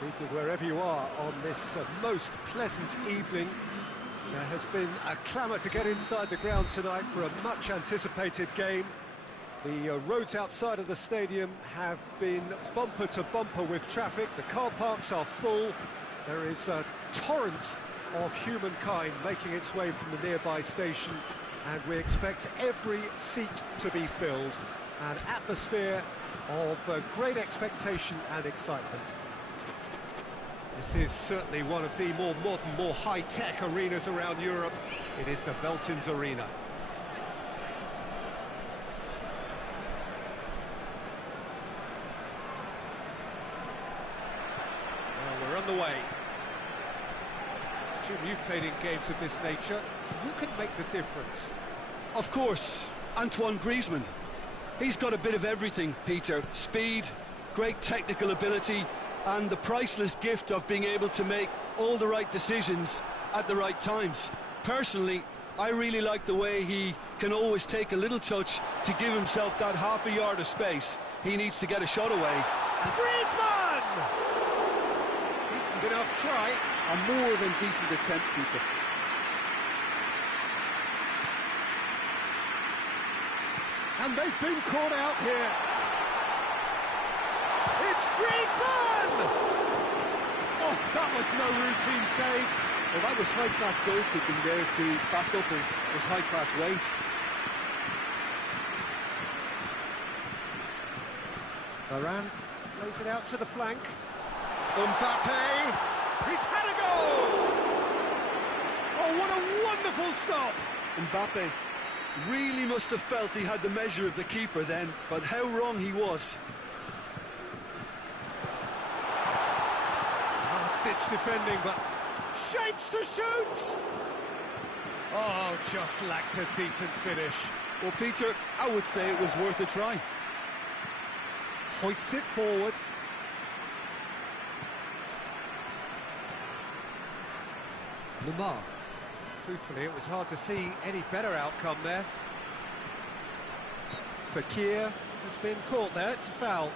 Good evening wherever you are on this most pleasant evening. There has been a clamour to get inside the ground tonight for a much-anticipated game. The roads outside of the stadium have been bumper to bumper with traffic. The car parks are full. There is a torrent of humankind making its way from the nearby stations, and we expect every seat to be filled. An atmosphere of great expectation and excitement. This is certainly one of the more modern, more high-tech arenas around Europe. It is the Veltins Arena. Well, we're on the way. Jim, you've played in games of this nature. Who can make the difference? Of course, Antoine Griezmann. He's got a bit of everything, Peter. Speed, great technical ability, and the priceless gift of being able to make all the right decisions at the right times. Personally, I really like the way he can always take a little touch to give himself that half a yard of space he needs to get a shot away. Griezmann! Decent enough try. A more than decent attempt, Peter. And they've been caught out here. It's Griezmann! Oh, that was no routine save. Well, that was high-class goalkeeping there to back up his high-class wage. Varane plays it out to the flank. Mbappe! He's had a goal! Oh, what a wonderful stop! Mbappe really must have felt he had the measure of the keeper then, but how wrong he was. Last-ditch defending, but shapes to shoot! Oh, just lacked a decent finish. Well, Peter, I would say it was worth a try. Hoists it forward. Lamar. Truthfully, it was hard to see any better outcome there. Fekir has been caught there, it's a foul.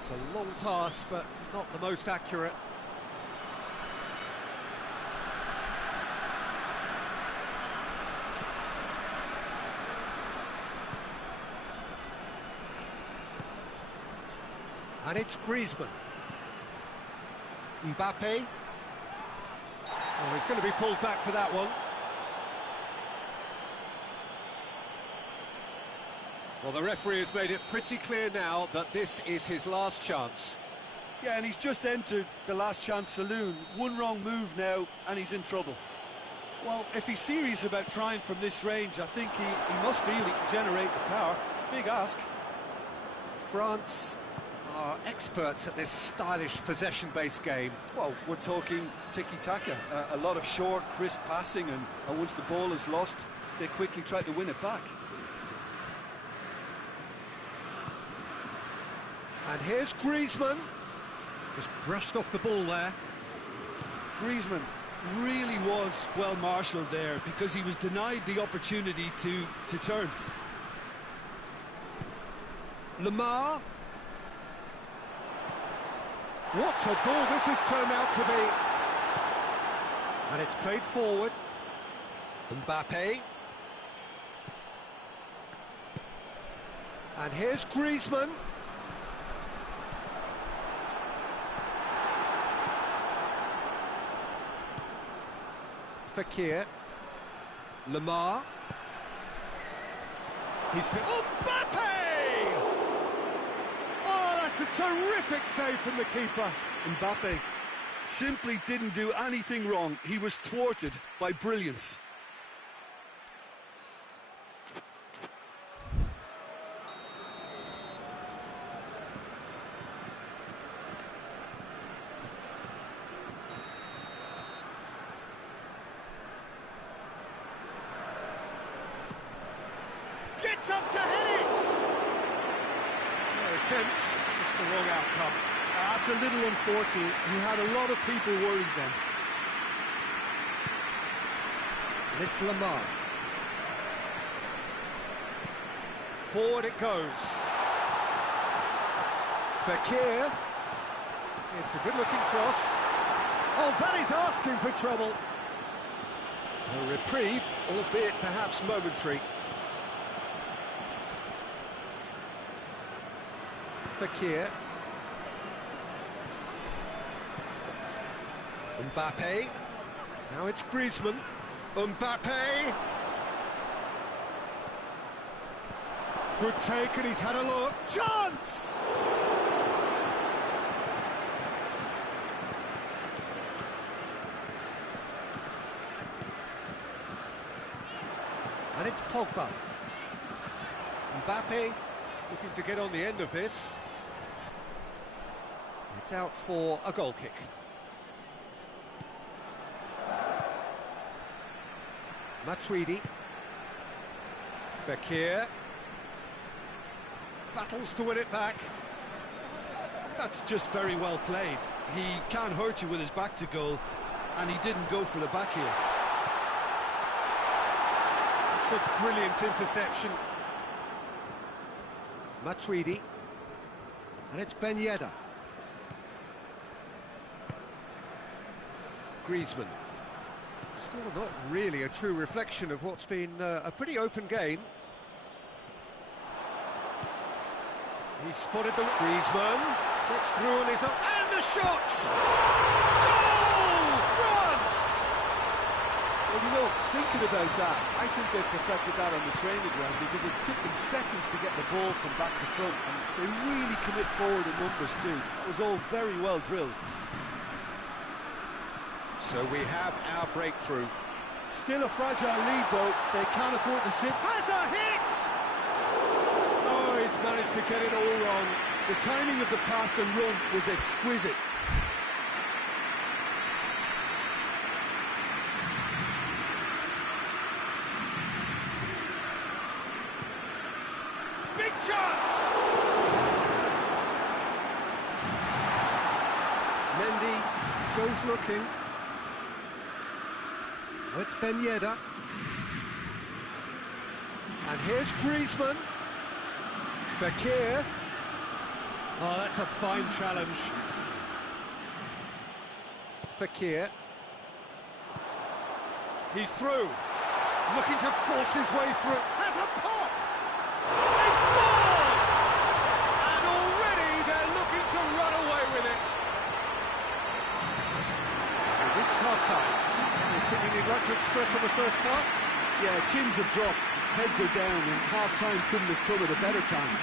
It's a long pass, but not the most accurate. And it's Griezmann. Mbappe. Oh, he's going to be pulled back for that one. Well, the referee has made it pretty clear now that this is his last chance. Yeah, and he's just entered the last chance saloon. One wrong move now, and he's in trouble. Well, if he's serious about trying from this range, I think he must feel he can generate the power. Big ask. France are experts at this stylish possession-based game. Well, we're talking tiki-taka, a lot of short, crisp passing, and once the ball is lost, they quickly try to win it back. And here's Griezmann. Just brushed off the ball there. Griezmann really was well marshalled there because he was denied the opportunity to turn. Lamar. What a ball this has turned out to be. And it's played forward. Mbappe. And here's Griezmann. Fekir. Lamar. He's to Mbappe! That's a terrific save from the keeper. Mbappe simply didn't do anything wrong. He was thwarted by brilliance. Gets up to head it! No attempt. The wrong outcome. That's a little unfortunate. He had a lot of people worried then. And it's Lamar. Forward it goes. Fekir. It's a good-looking cross. Oh, that is asking for trouble. A reprieve, albeit perhaps momentary. Fekir. Mbappe. Now it's Griezmann. Mbappe. Good take, and he's had a look. Chance! And it's Pogba. Mbappe looking to get on the end of this. It's out for a goal kick. Matuidi. Fekir. Battles to win it back. That's just very well played. He can't hurt you with his back to goal, and he didn't go for the back here. It's a brilliant interception. Matuidi. And it's Ben Yedder. Griezmann. Score not really a true reflection of what's been a pretty open game. He's spotted the... Griezmann gets through on his own, and the shot! Goal! France! Well, you know, thinking about that, I think they perfected that on the training ground because it took them seconds to get the ball from back to front, and they really commit forward in numbers too. That was all very well drilled. So we have our breakthrough. Still a fragile lead though, they can't afford to sit. Has a hit! Oh, he's managed to get it all wrong. The timing of the pass and run was exquisite. Big chance! Mendy goes looking. Oh, it's Ben Yedder. And here's Griezmann. Fekir. Oh, that's a fine challenge. Fekir. He's through. Looking to force his way through. Has a pop! They've scored! And already they're looking to run away with it. We've reached half-time. Anything you'd like to express on the first half? Yeah, chins have dropped, heads are down, and half-time couldn't have come at a better time.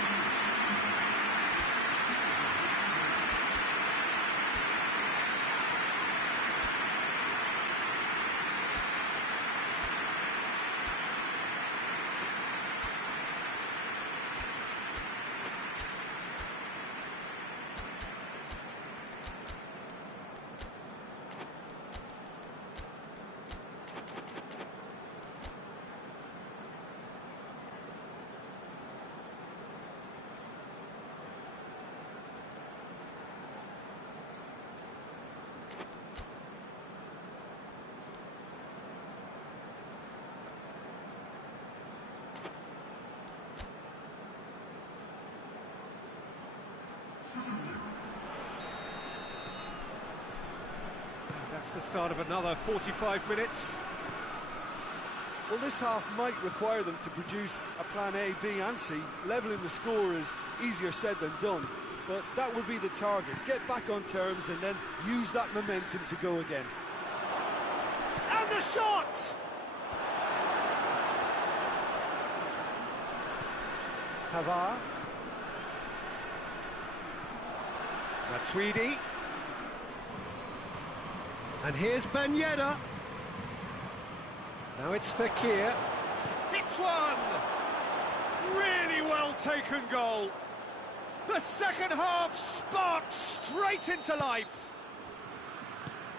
That's the start of another 45 minutes. Well, this half might require them to produce a plan A, B and C. Levelling the score is easier said than done, but that will be the target. Get back on terms and then use that momentum to go again. And the shot! Pavard. Matuidi. And here's Ben Yedder. Now it's Fekir. Hits one! Really well taken goal. The second half sparked straight into life.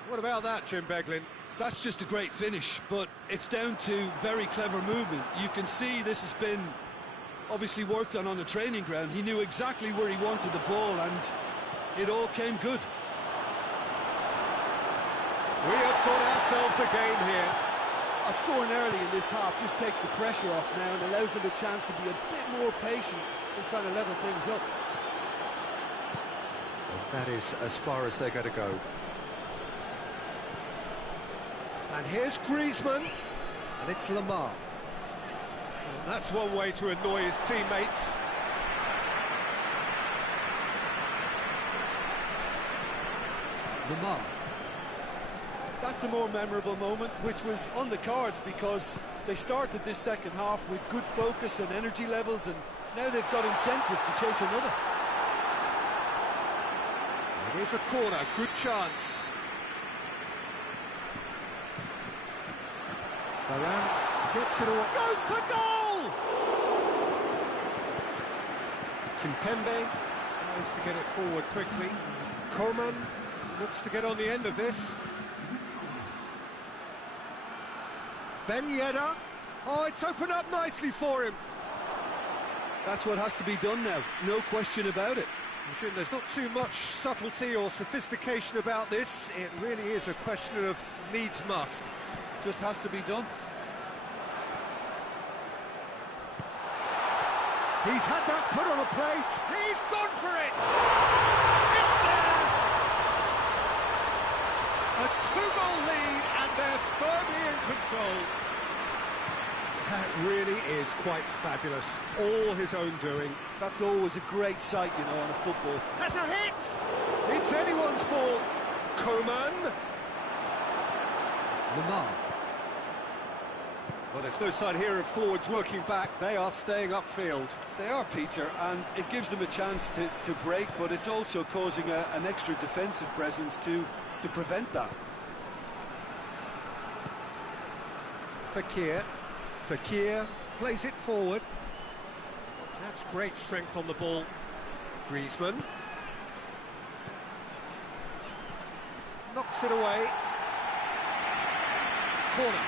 What about that, Jim Beglin? That's just a great finish, but it's down to very clever movement. You can see this has been obviously worked on the training ground. He knew exactly where he wanted the ball and it all came good. We have got ourselves a game here. Scoring early in this half just takes the pressure off now and allows them a chance to be a bit more patient in trying to level things up. And that is as far as they're going to go. And here's Griezmann, and it's Lamar. Well, that's one way to annoy his teammates. Lamar. That's a more memorable moment, which was on the cards because they started this second half with good focus and energy levels, and now they've got incentive to chase another. It is a corner, good chance. Varane gets it all. Goes for goal! Kimpembe tries to get it forward quickly. Coman looks to get on the end of this. Ben Yedder. Oh, it's opened up nicely for him. That's what has to be done now, no question about it. Jim, there's not too much subtlety or sophistication about this. It really is a question of needs must. Just has to be done. He's had that put on a plate. He's gone for it. It's there. A 2-goal lead, and they're firmly in control. That really is quite fabulous. All his own doing. That's always a great sight, you know, on a football. Has a hit. It's anyone's ball. Coman. Lamar. Well, there's no sign here of forwards working back. They are staying upfield. They are, Peter, and it gives them a chance to break, but it's also causing an extra defensive presence to prevent that. Fekir plays it forward. That's great strength on the ball. Griezmann. Knocks it away. Corner.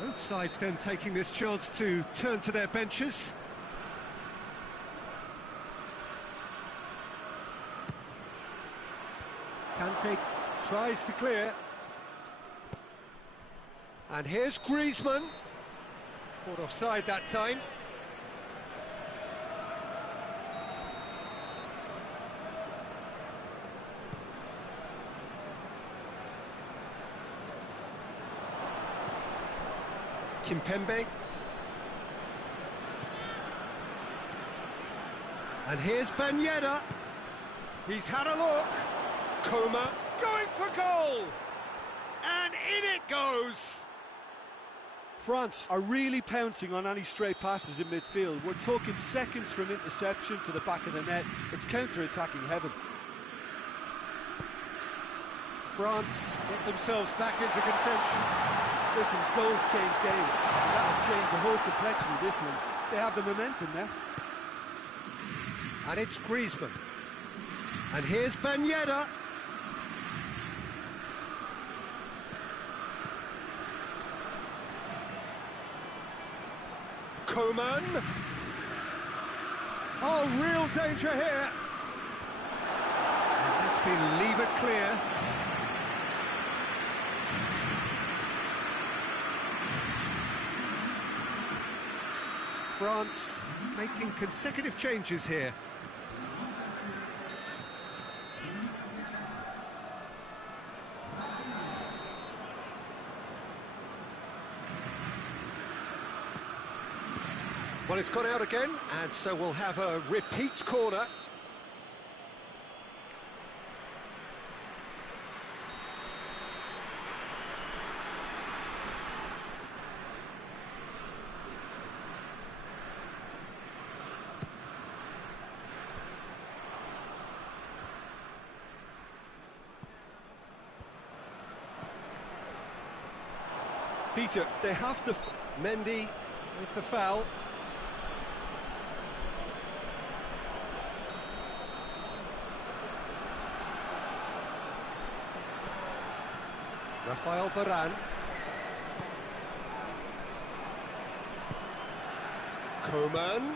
Both sides then taking this chance to turn to their benches. Kante tries to clear. And here's Griezmann. Caught offside that time. Kimpembe. And here's Ben Yedder. He's had a look. Coman going for goal. And in it goes. France are really pouncing on any stray passes in midfield. We're talking seconds from interception to the back of the net. It's counter-attacking heaven. France get themselves back into contention. Listen, goals change games. And that has changed the whole complexion of this one. They have the momentum now. And it's Griezmann. And here's Ben Yedder. Coman. Oh, real danger here. And that's been levered clear. France making consecutive changes here. Well, it's gone out again, and so we'll have a repeat corner. Peter, they have to... Mendy with the foul. Rafael Varane. Coman.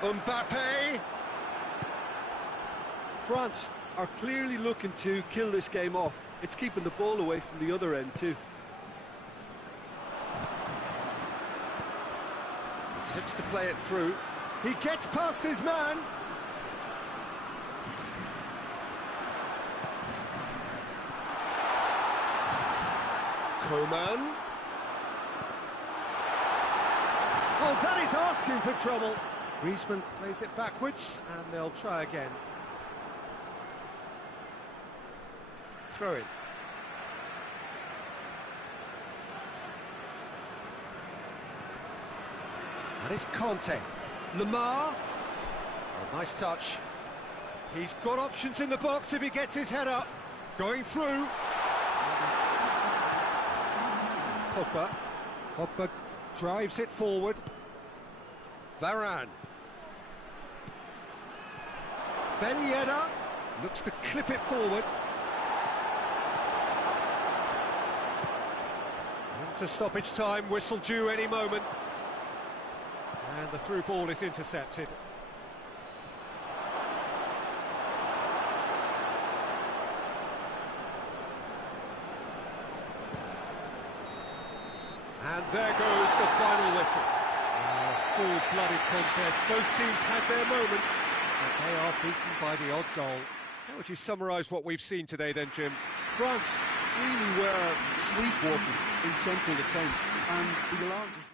Mbappe. France are clearly looking to kill this game off. It's keeping the ball away from the other end too. Attempts to play it through. He gets past his man. Coman. Well, that is asking for trouble. Griezmann plays it backwards, and they'll try again. Throw in. And it's Conte. Lamar. Oh, nice touch. He's got options in the box if he gets his head up. Going through. Pogba. Pogba drives it forward. Varane. Ben Yedder looks to clip it forward. Into stoppage time, whistle due any moment. And the through ball is intercepted. And there goes the final whistle. A full-blooded contest. Both teams had their moments, but they are beaten by the odd goal. How would you summarise what we've seen today then, Jim? France really were sleepwalking in central defence, and the alarm just...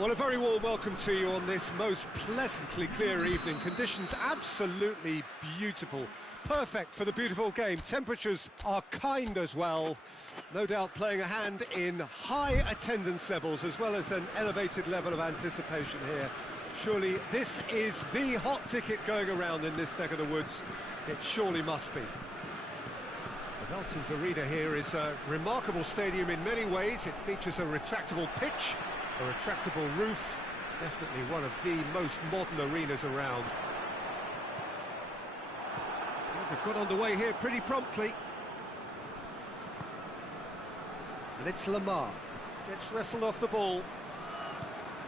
Well, a very warm welcome to you on this most pleasantly clear evening. Conditions absolutely beautiful. Perfect for the beautiful game. Temperatures are kind as well. No doubt playing a hand in high attendance levels as well as an elevated level of anticipation here. Surely this is the hot ticket going around in this neck of the woods. It surely must be. The Velton's Arena here is a remarkable stadium in many ways. It features a retractable pitch, a retractable roof, definitely one of the most modern arenas around. They've got underway here pretty promptly. And it's Lamar, gets wrestled off the ball.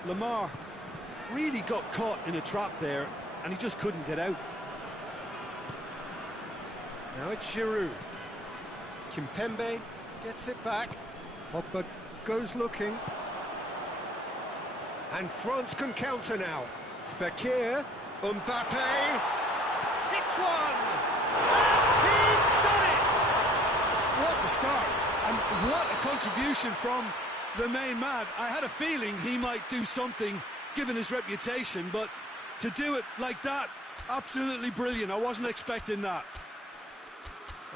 Lamar really got caught in a trap there, and he just couldn't get out. Now it's Giroud. Kimpembe gets it back. Pogba goes looking. And France can counter now. Fekir, Mbappe, hits one! And he's done it! What a start, and what a contribution from the main man. I had a feeling he might do something, given his reputation, but to do it like that, absolutely brilliant. I wasn't expecting that.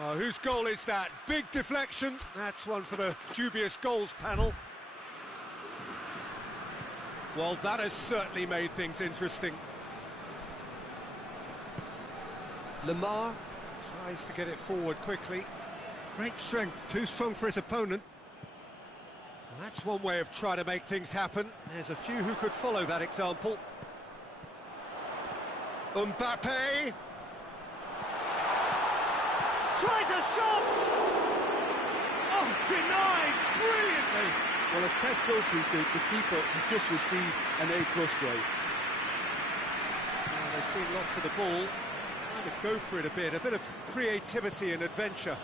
Oh, whose goal is that? Big deflection. That's one for the dubious goals panel. Well, that has certainly made things interesting. Lamar tries to get it forward quickly. Great strength, too strong for his opponent. Well, that's one way of trying to make things happen. There's a few who could follow that example. Mbappe! Tries a shot! Oh, denied brilliantly! Well, as test goalkeeper, the keeper has just received an A+ grade. Well, they've seen lots of the ball, trying to go for it a bit of creativity and adventure.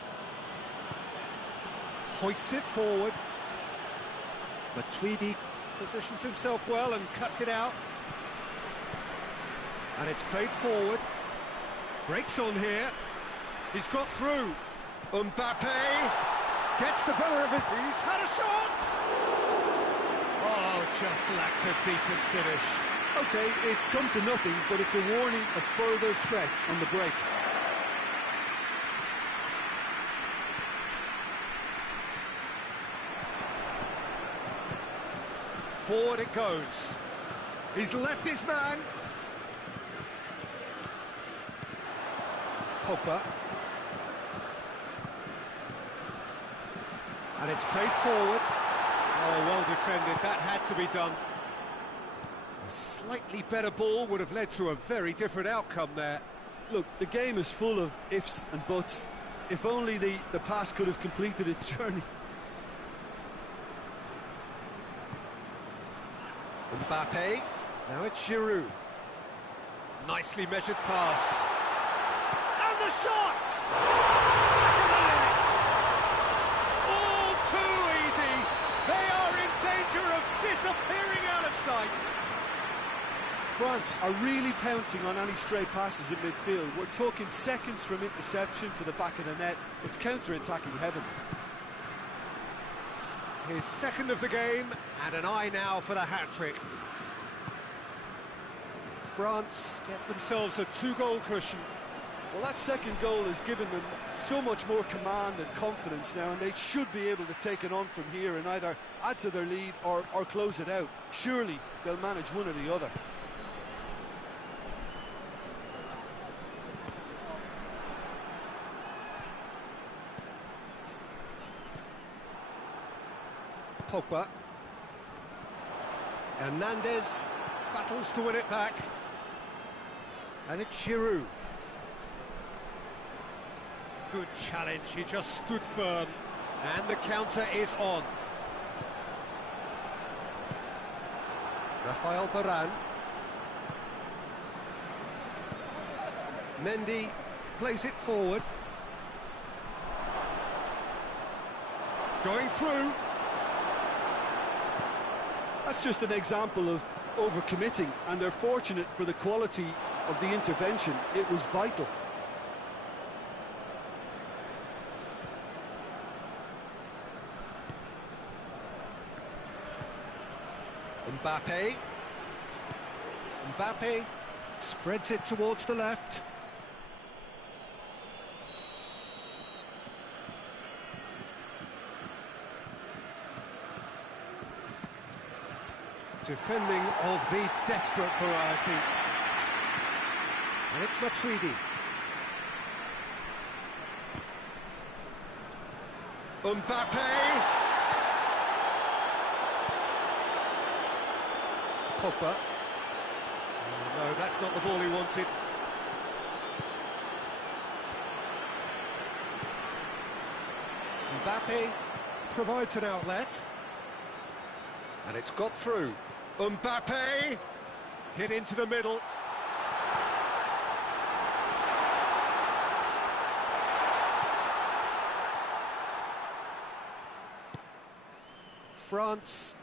Hoists it forward. Matuidi positions himself well and cuts it out. And it's played forward. Breaks on here. He's got through. Mbappe gets the better of his... He's had a shot! Oh, just lacked a decent finish. Okay, it's come to nothing, but it's a warning of further threat on the break. Forward it goes. He's left his man. Pogba. And it's played forward. Oh, well defended. That had to be done. A slightly better ball would have led to a very different outcome there. Look, the game is full of ifs and buts. If only the pass could have completed its journey. Mbappe. Now it's Giroud. Nicely measured pass. And the shot! Back of the net! All too easy. They are in danger of disappearing out of sight. France are really pouncing on any stray passes in midfield. We're talking seconds from interception to the back of the net. It's counter-attacking heaven. His second of the game, and an eye now for the hat-trick. France get themselves a 2-goal cushion. Well, that second goal has given them so much more command and confidence now, and they should be able to take it on from here and either add to their lead or close it out. Surely they'll manage one or the other. Pogba. Hernandez battles to win it back. And it's Giroud. Good challenge, he just stood firm. And the counter is on. Rafael Varane. Mendy plays it forward. Going through. That's just an example of overcommitting, and they're fortunate for the quality of the intervention. It was vital. Mbappe. Mbappe spreads it towards the left. Defending of the desperate variety. And it's Matuidi. Mbappe! Pogba. Oh, no, that's not the ball he wanted. Mbappe provides an outlet. And it's got through. Mbappe! Hit into the middle. France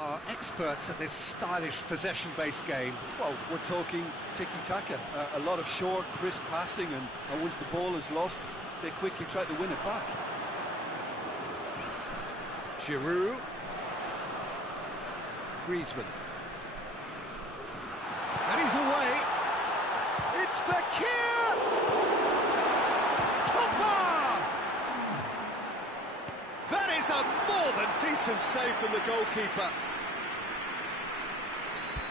are experts at this stylish possession-based game. Well, we're talking tiki-taka, a lot of short, crisp passing, and once the ball is lost, they quickly try to win it back. Giroud. Griezmann. And he's away. It's Fekir! Pogba! That is a more than decent save from the goalkeeper.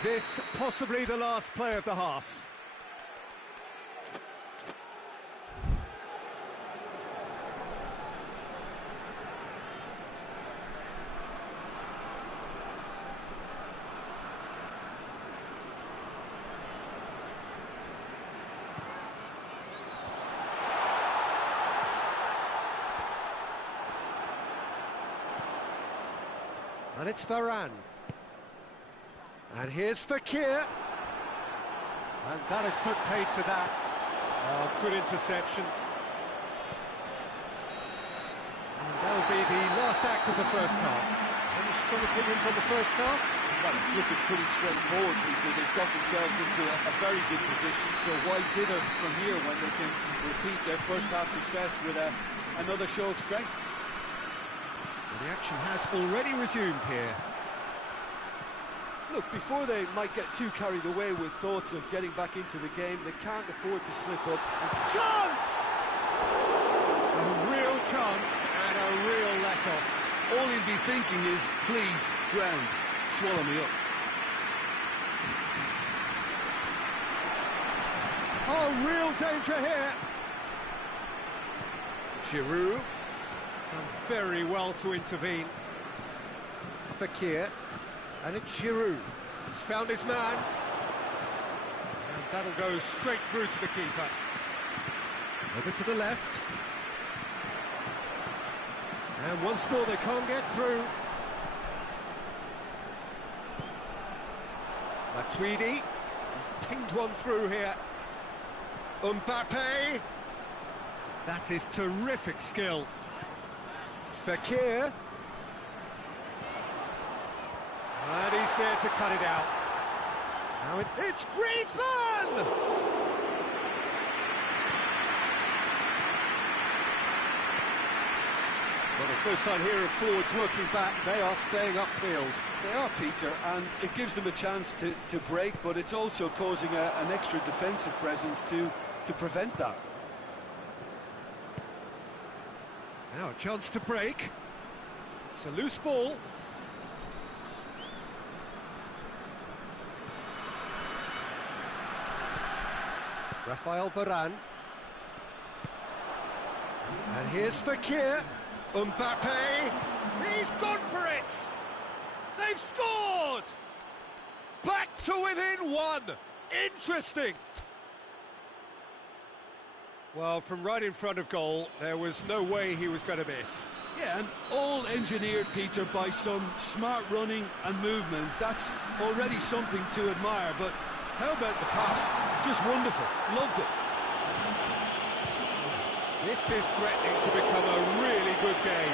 This possibly the last play of the half. And it's Varane. And here's Fekir. And that has put paid to that. Oh, good interception. And that'll be the last act of the first half. Any strong opinions on the first half? Well, it's looking pretty straightforward, Peter. They've got themselves into a very good position, so why dither from here when they can repeat their first half success with another show of strength? The action has already resumed here. Look, before they might get too carried away with thoughts of getting back into the game, they can't afford to slip up. Chance! A real chance and a real let-off. All he'll be thinking is, please, ground, swallow me up. Oh, real danger here. Giroud. Done very well to intervene. Fekir. And it's Giroud. He's found his man. And that'll go straight through to the keeper. Over to the left. And once more they can't get through. Matuidi. He's pinged one through here. Mbappe. That is terrific skill. Fekir. And he's there to cut it out. Now it's Griezmann! Well, there's no sign here of forwards working back. They are staying upfield. They are, Peter, and it gives them a chance to break, but it's also causing an extra defensive presence to prevent that. Now a chance to break. It's a loose ball. Rafael Varane. And here's Fekir. Mbappe. He's gone for it. They've scored. Back to within one. Interesting. Well, from right in front of goal, there was no way he was going to miss. Yeah, and all engineered, Peter, by some smart running and movement. That's already something to admire, but how about the pass? Just wonderful. Loved it. This is threatening to become a really good game.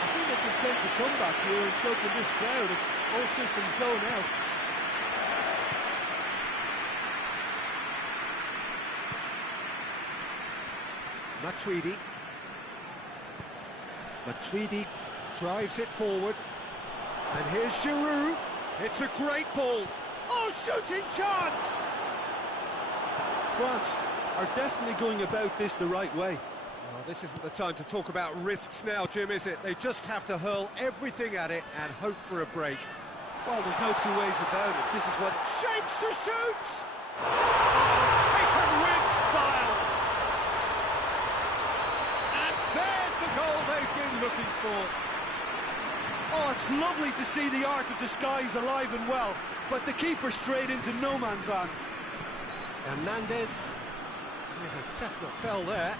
I think they can sense a comeback here, and so can this crowd. It's all systems go now. Matuidi. Matuidi drives it forward. And here's Giroud. It's a great ball. Oh, shooting chance! France are definitely going about this the right way. Well, this isn't the time to talk about risks now, Jim, is it? They just have to hurl everything at it and hope for a break. Well, there's no two ways about it. This is what... Shapes to shoot! Oh, taken with style! And there's the goal they've been looking for. Oh, it's lovely to see the art of disguise alive and well, but the keeper straight into no man's land. Hernandez, with a definite foul there.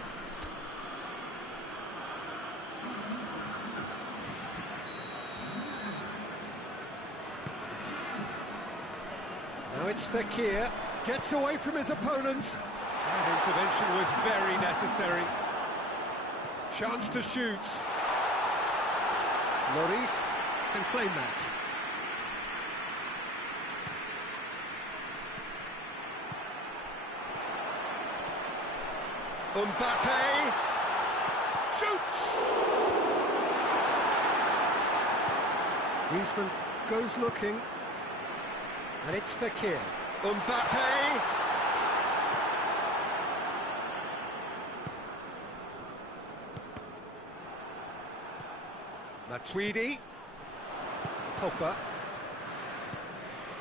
Now it's Fekir, gets away from his opponents. That intervention was very necessary. Chance to shoot. Lloris can claim that. Mbappe shoots! Griezmann goes looking, and it's Fekir. Mbappe! Matuidi. Pogba.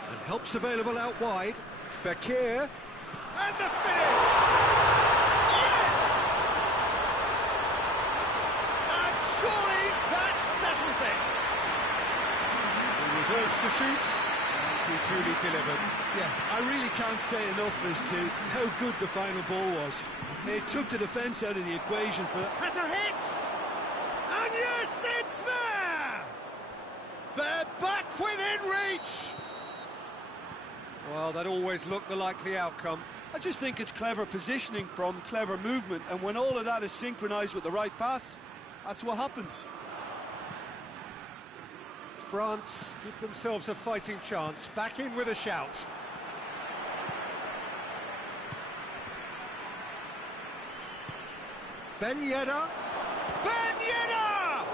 And help's available out wide. Fekir. And the finish! Yes! And surely that settles it. He was urged to shoot, and he truly delivered. Yeah, I really can't say enough as to how good the final ball was. It took the defence out of the equation for that. Has a hit! And yes, it's there! They're back within reach! Well, that always looked the likely outcome. I just think it's clever positioning from clever movement, and when all of that is synchronised with the right pass, that's what happens. France give themselves a fighting chance, back in with a shout. Ben Yedder! Ben Yedder!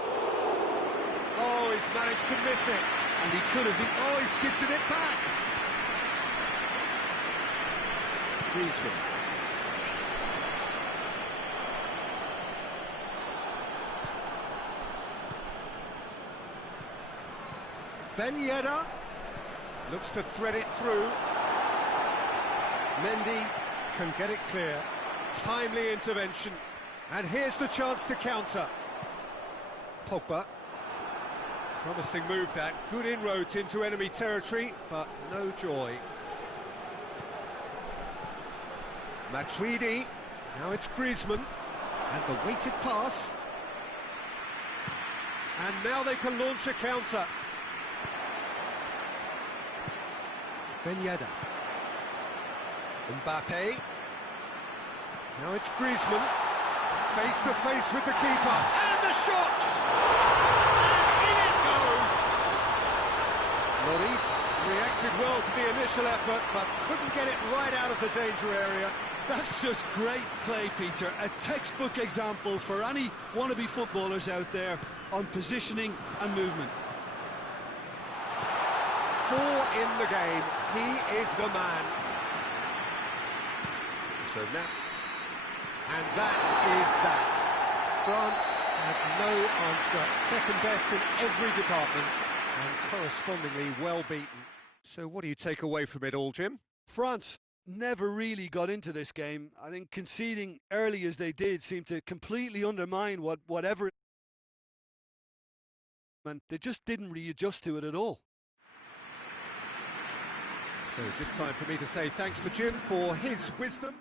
Oh, he's managed to miss it. And he could have... Oh, he's gifted it back. Griezmann. Ben Yedder looks to thread it through. Mendy can get it clear. Timely intervention. And here's the chance to counter. Pogba. Promising move that. Good inroads into enemy territory, but no joy. Matuidi. Now it's Griezmann. And the weighted pass. And now they can launch a counter. Ben Yedder. Mbappe. Now it's Griezmann. Face to face with the keeper. And the shot! And in it goes! Lloris reacted well to the initial effort, but couldn't get it right out of the danger area. That's just great play, Peter. A textbook example for any wannabe footballers out there on positioning and movement. 4 in the game. He is the man. So now... And that is that. France had no answer. Second best in every department and correspondingly well beaten. So what do you take away from it all, Jim? France never really got into this game. I think conceding early as they did seemed to completely undermine whatever... And they just didn't readjust to it at all. So just time for me to say thanks to Jim for his wisdom.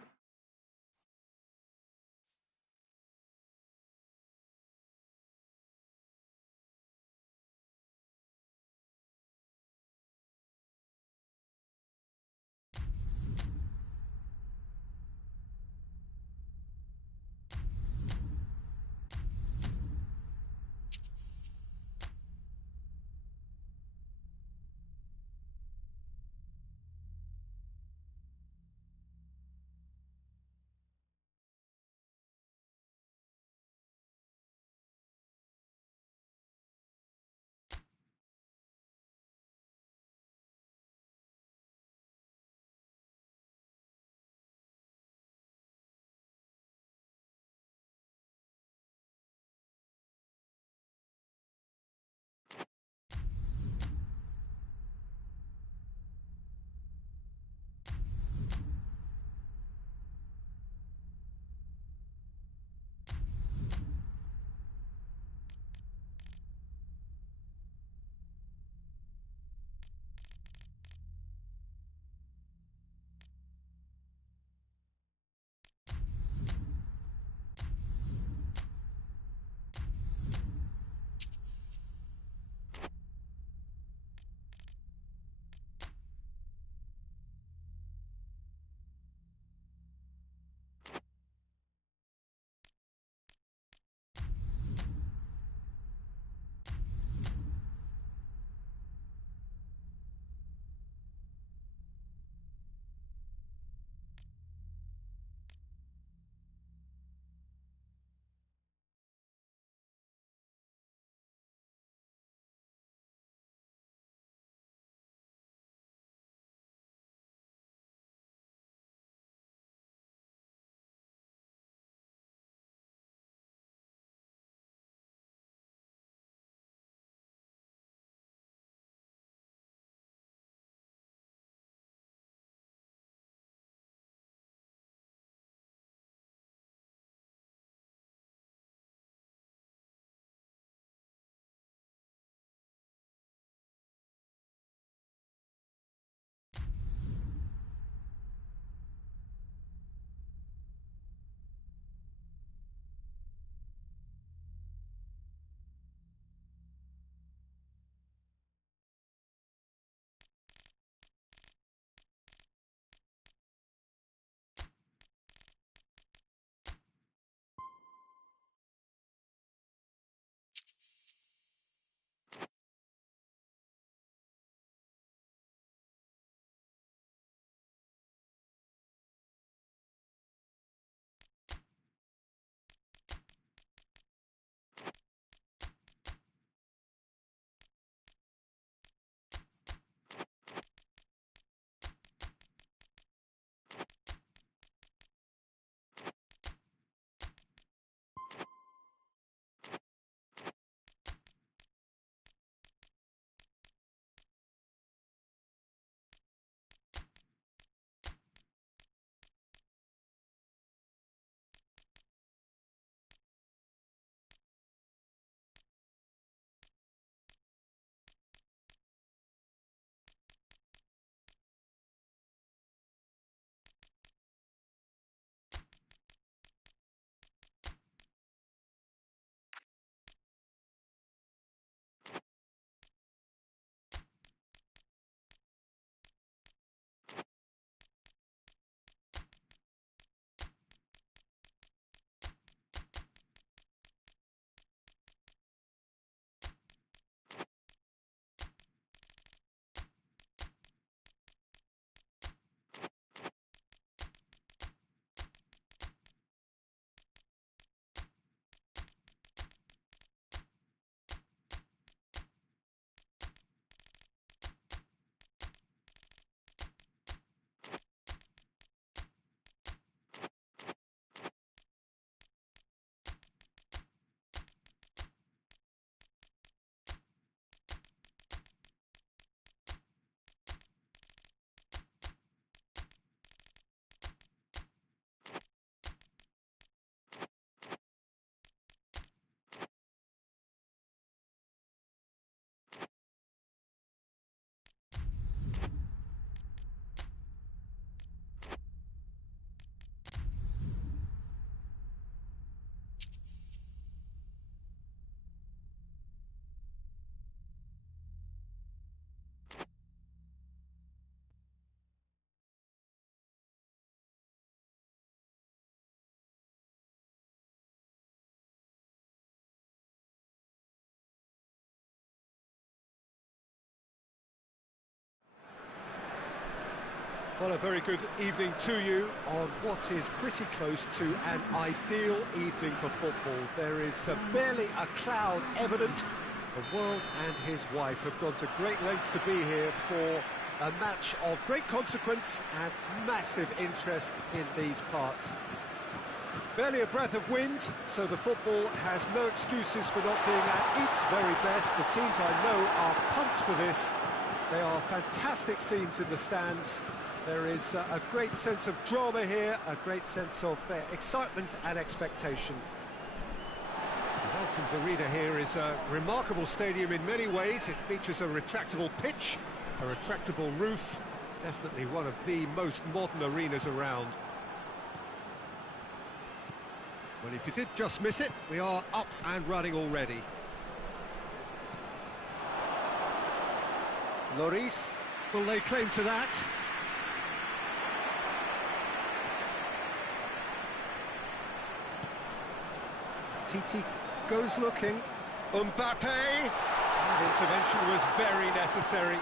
Well, a very good evening to you on what is pretty close to an ideal evening for football. There is barely a cloud evident. The world and his wife have gone to great lengths to be here for a match of great consequence and massive interest in these parts. Barely a breath of wind, so the football has no excuses for not being at its very best. The teams I know are pumped for this. They are fantastic scenes in the stands. There is a great sense of drama here, a great sense of excitement and expectation. Walton's Arena here is a remarkable stadium in many ways. It features a retractable pitch, a retractable roof, definitely one of the most modern arenas around. Well, if you did just miss it, we are up and running already. Lloris will lay claim to that. Titi goes looking. Mbappe! That intervention was very necessary.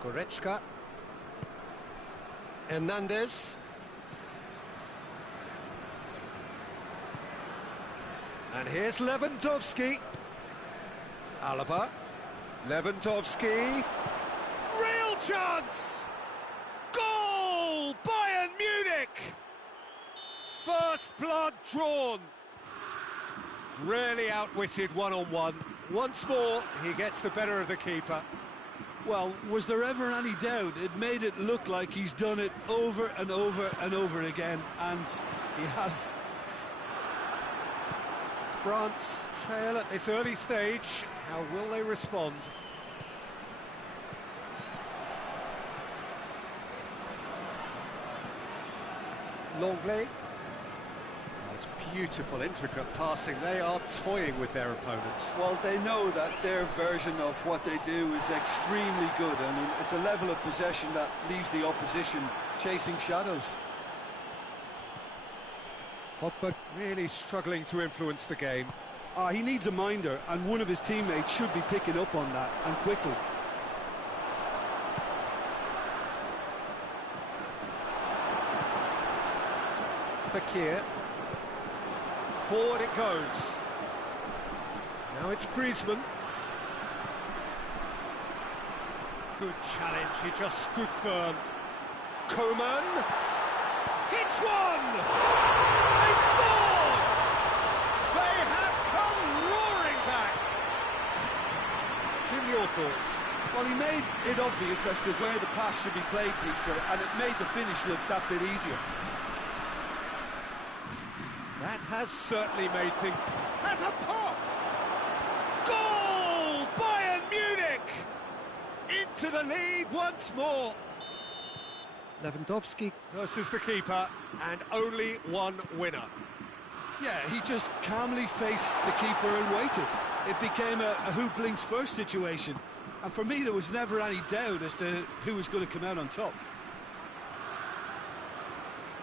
Goretzka. Hernandez. And here's Lewandowski. Alaba. Lewandowski. Real chance! Goal! Bayern Munich! First blood drawn. Really outwitted one-on-one. Once more, he gets the better of the keeper. Well, was there ever any doubt? It made it look like he's done it over and over and over again, and he has. France trail at this early stage. How will they respond? Longley. It's beautiful, intricate passing. They are toying with their opponents. Well, they know that their version of what they do is extremely good. I mean, it's a level of possession that leaves the opposition chasing shadows. Pogba really struggling to influence the game. He needs a minder, and one of his teammates should be picking up on that, and quickly. Fekir. Forward it goes. Now it's Griezmann. Good challenge, he just stood firm. Coman. Hits one! They've scored! They have come roaring back! Jim, your thoughts? Well, he made it obvious as to where the pass should be played, Peter, and it made the finish look that bit easier. That has certainly made things... Has a pop! Goal! Bayern Munich! Into the lead once more. Lewandowski versus the keeper, and only one winner. Yeah, he just calmly faced the keeper and waited. It became a who blinks first situation. And for me, there was never any doubt as to who was going to come out on top.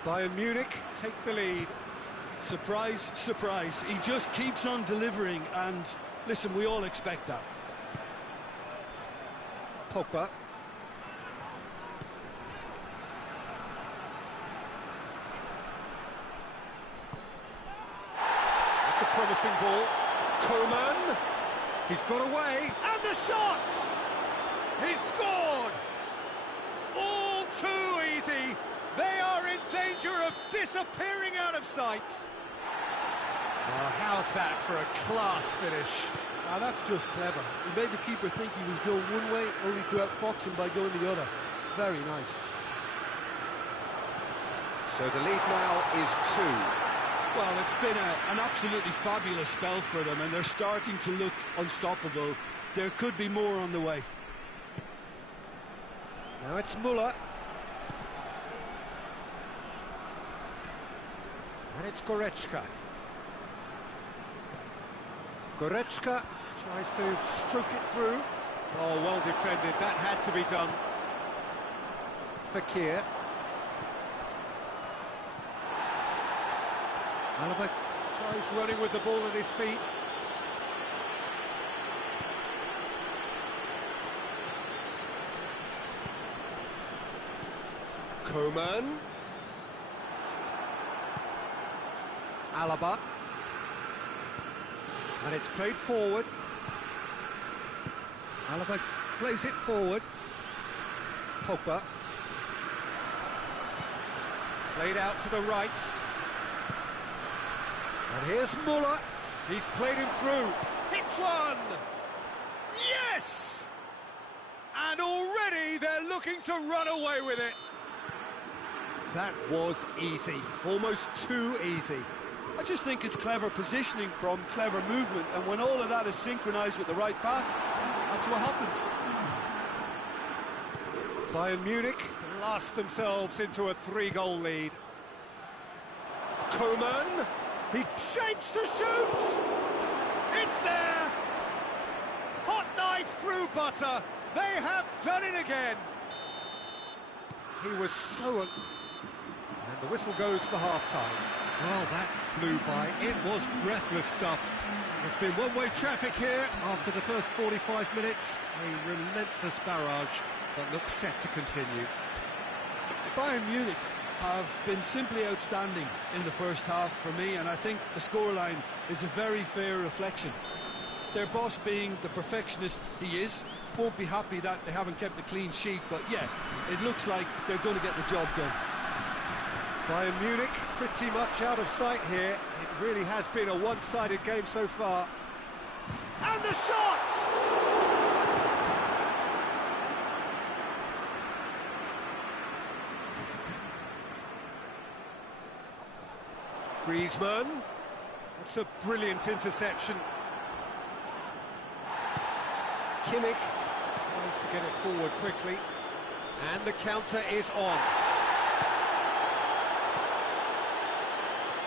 Bayern Munich take the lead. Surprise, surprise. He just keeps on delivering, and listen, we all expect that. Pogba. It's a promising ball. Coman. He's got away. And the shot! He's scored! All too easy. They are in danger of disappearing out of sight. Oh, how's that for a class finish? That's just clever. He made the keeper think he was going one way, only to outfox him by going the other. Very nice. So the lead now is 2. Well, it's been an absolutely fabulous spell for them, and they're starting to look unstoppable. There could be more on the way. Now it's Muller. And it's Goretzka. Goretzka tries to stroke it through. Oh, well defended. That had to be done. Fekir. Alaba tries running with the ball at his feet. Coman. Alaba. And it's played forward. Alaba plays it forward. Pogba. Played out to the right. And here's Muller. He's played him through. Hits one! Yes! And already they're looking to run away with it. That was easy. Almost too easy. I just think it's clever positioning from clever movement, and when all of that is synchronised with the right pass, that's what happens. Bayern Munich blast themselves into a 3-goal lead. Coman, he shapes to shoot! It's there! Hot knife through butter. They have done it again. He was so... And the whistle goes for half-time. Well, that flew by. It was breathless stuff. It's been one-way traffic here after the first 45 minutes. A relentless barrage that looks set to continue. Bayern Munich have been simply outstanding in the first half for me, and I think the scoreline is a very fair reflection. Their boss, being the perfectionist he is, won't be happy that they haven't kept a clean sheet, but yeah, it looks like they're going to get the job done. Bayern Munich pretty much out of sight here. It really has been a one-sided game so far. And the shot! Griezmann. That's a brilliant interception. Kimmich tries to get it forward quickly. And the counter is on.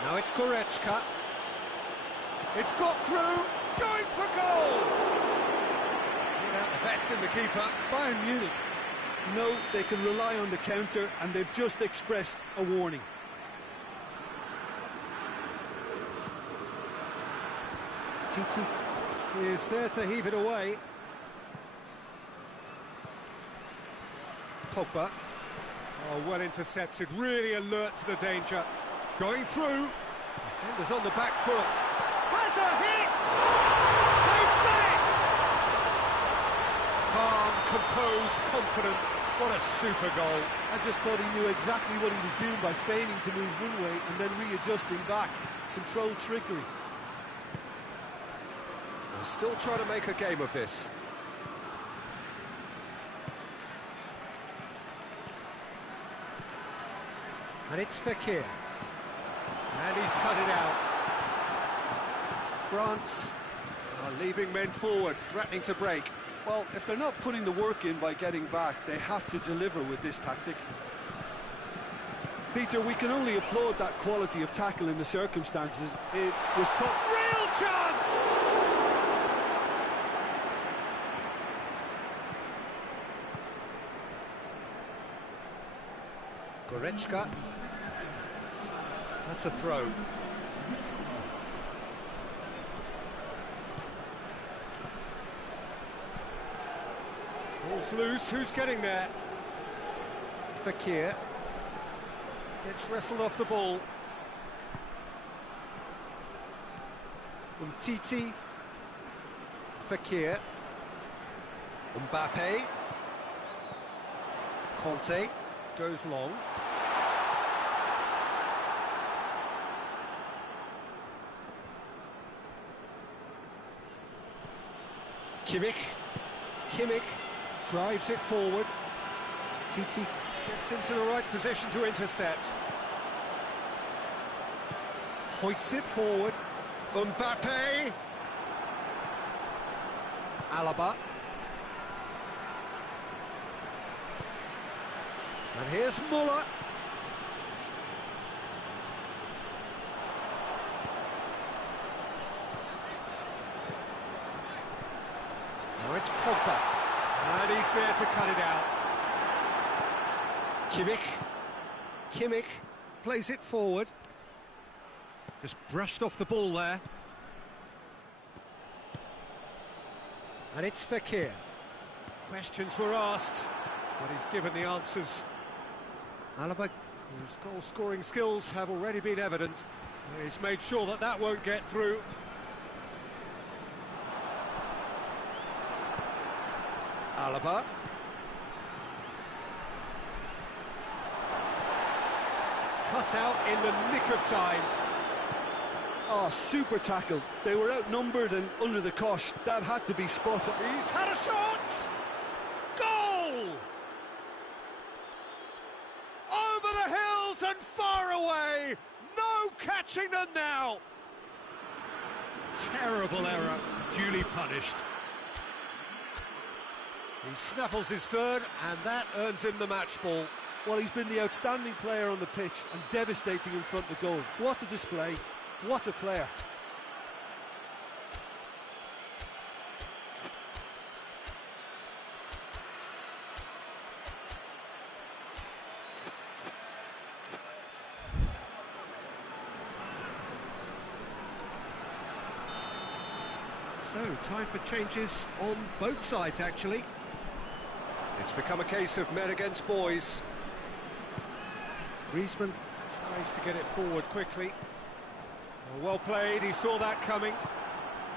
Now it's Goretzka. It's got through, going for goal! Without the best in the keeper. Bayern Munich know they can rely on the counter, and they've just expressed a warning. Titi is there to heave it away. Pogba. Oh, well intercepted, really alert to the danger. Going through. Defenders on the back foot. Has a hit! They've done it! Calm, composed, confident. What a super goal. I just thought he knew exactly what he was doing by feigning to move one way and then readjusting back. Controlled trickery. They're still trying to make a game of this. And it's Fekir. And he's cut it out. France are leaving men forward, threatening to break. Well, if they're not putting the work in by getting back, they have to deliver with this tactic. Peter, we can only applaud that quality of tackle in the circumstances. It was put... Real chance! Goretzka. That's a throw. Ball's loose, who's getting there? Fekir. Gets wrestled off the ball. Titi. Fekir. Mbappe. Conte goes long. Kimmich drives it forward. Titi gets into the right position to intercept. Hoists it forward. Mbappe. Alaba. And here's Muller. Now it's Pogba. And he's there to cut it out. Kimmich plays it forward. Just brushed off the ball there. And it's Fekir. Questions were asked, but he's given the answers. Alaba, whose goal-scoring skills have already been evident. He's made sure that that won't get through. Alaba. Cut out in the nick of time. Oh, super tackle. They were outnumbered and under the cosh. That had to be spot on. He's had a shot! Goal! Over the hills and far away! No catching them now! Terrible error, duly punished. He snaffles his third, and that earns him the match ball. Well, he's been the outstanding player on the pitch and devastating in front of goal. What a display. What a player. So, time for changes on both sides, actually. It's become a case of men against boys. Griezmann tries to get it forward quickly. Well played, he saw that coming.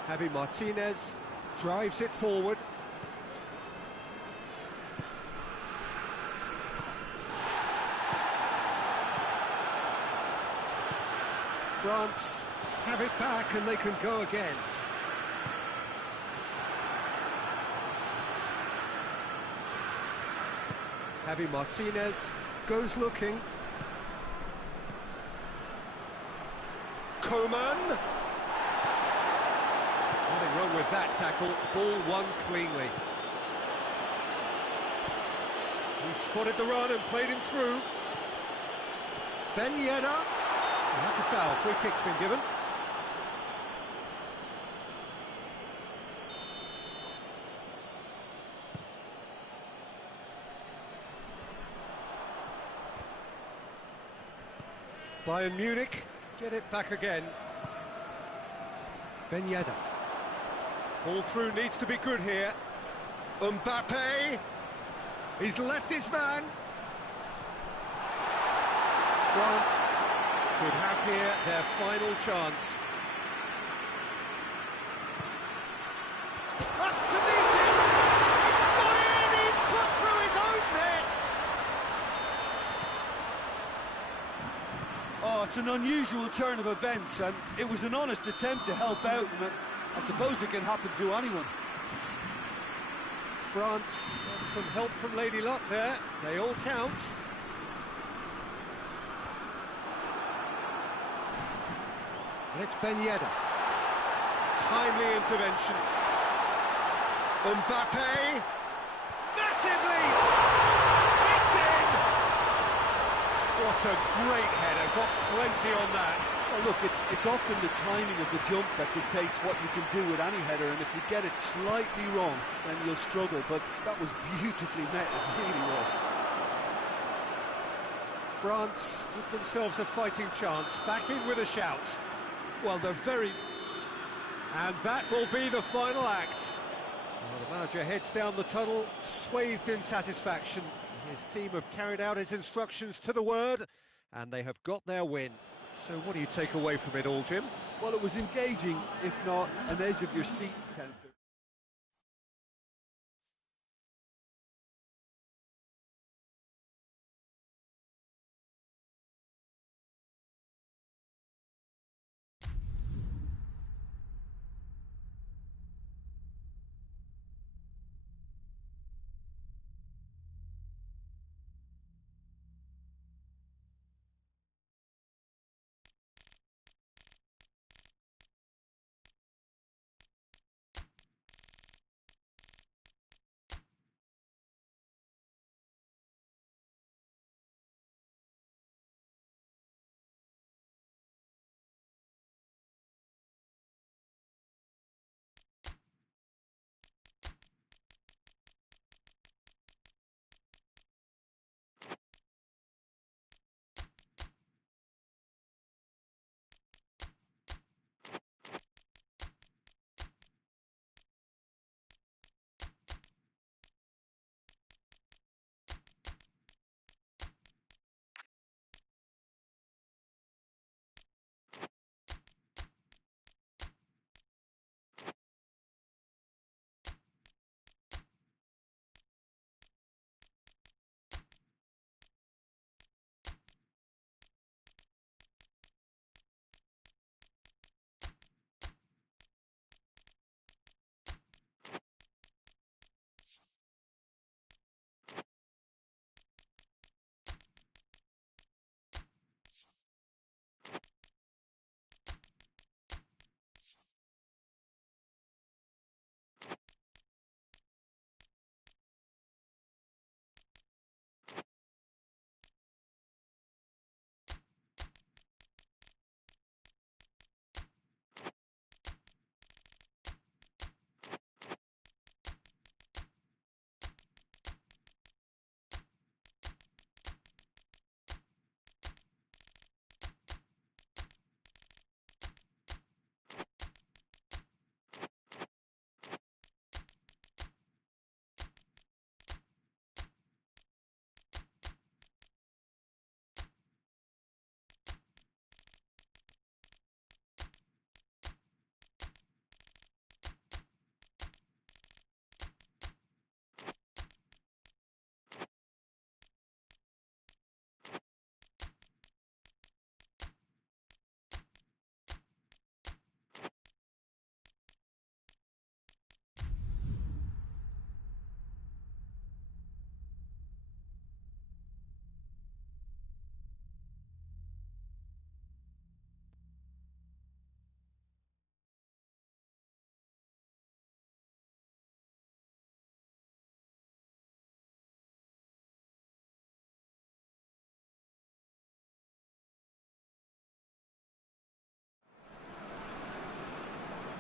Javi Martinez drives it forward. France have it back and they can go again. Javi Martinez goes looking. Coman. Nothing wrong with that tackle. Ball won cleanly. He spotted the run and played him through. Ben Yedder. That's a foul. Free kick's been given. Bayern Munich get it back again. Ben Yedder. Ball through needs to be good here. Mbappe. He's left his man. France could have here their final chance. Up to meet it! It's gone in! He's put through his own net! Oh, it's an unusual turn of events, and it was an honest attempt to help out, and I suppose it can happen to anyone. France got some help from Lady Luck there. They all count. And it's Ben Yedder. Timely intervention. Mbappe. Massive lead! It's in! What a great header. Got plenty on that. Well, look, it's often the timing of the jump that dictates what you can do with any header, and if you get it slightly wrong, then you'll struggle, but that was beautifully met, it really was. France give themselves a fighting chance, back in with a shout. Well, they're very... And that will be the final act. Well, the manager heads down the tunnel, swathed in satisfaction. His team have carried out his instructions to the word, and they have got their win. So what do you take away from it all, Jim? Well, it was engaging, if not an edge-of-your-seat encounter.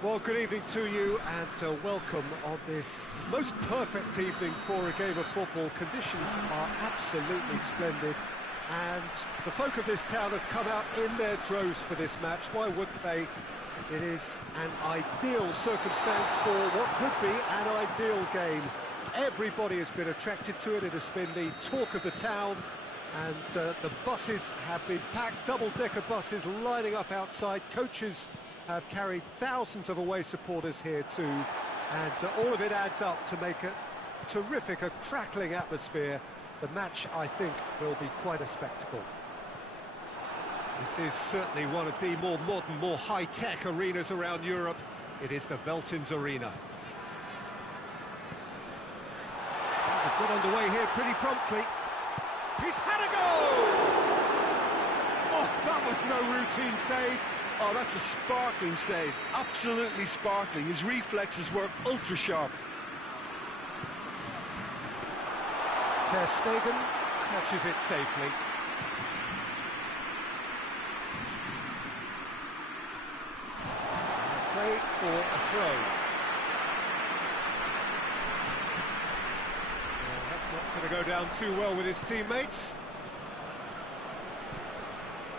Well, good evening to you and welcome on this most perfect evening for a game of football. Conditions are absolutely splendid and the folk of this town have come out in their droves for this match. Why wouldn't they? It is an ideal circumstance for what could be an ideal game. Everybody has been attracted to it. It has been the talk of the town. And the buses have been packed, double-decker buses lining up outside. Coaches have carried thousands of away supporters here too. And all of it adds up to make a terrific, a crackling atmosphere. The match, I think, will be quite a spectacle. This is certainly one of the more modern, more high-tech arenas around Europe. It is the Veltins Arena. They've got underway here pretty promptly. He's had a go! Oh, that was no routine save. Oh, that's a sparkling save. Absolutely sparkling. His reflexes were ultra-sharp. Ter Stegen catches it safely. Play for a throw. Not going to go down too well with his teammates.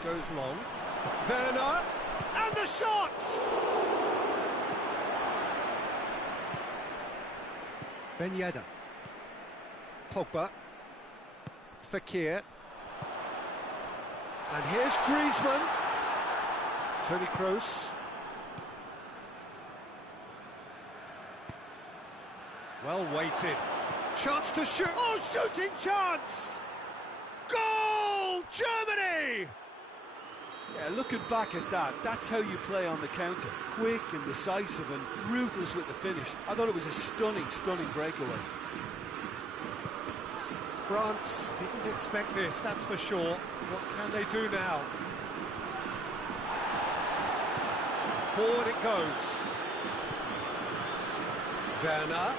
Goes long. Werner, and the shot! Ben Yedder. Pogba. Fekir. And here's Griezmann. Toni Kroos. Well weighted. Chance to shoot. Oh, shooting chance! Goal! Germany! Yeah, looking back at that, that's how you play on the counter. Quick and decisive and ruthless with the finish. I thought it was a stunning, stunning breakaway. France didn't expect this, that's for sure. What can they do now? Forward it goes. Werner.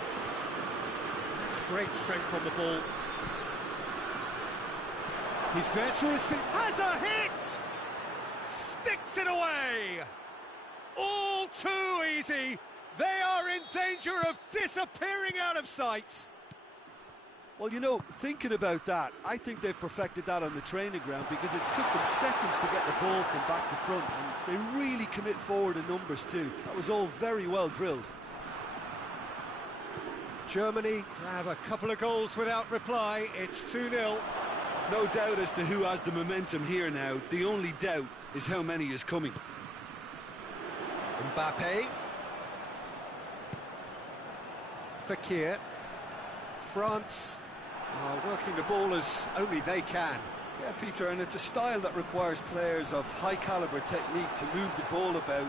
That's great strength on the ball. He's there to receive. Has a hit! Sticks it away! All too easy. They are in danger of disappearing out of sight. Well, you know, thinking about that, I think they've perfected that on the training ground because it took them seconds to get the ball from back to front, and they really commit forward in numbers too. That was all very well drilled. Germany grab a couple of goals without reply. It's 2-0. No doubt as to who has the momentum here now. The only doubt is how many is coming. Mbappe. Fekir. France are working the ball as only they can. Yeah, Peter, and it's a style that requires players of high-caliber technique to move the ball about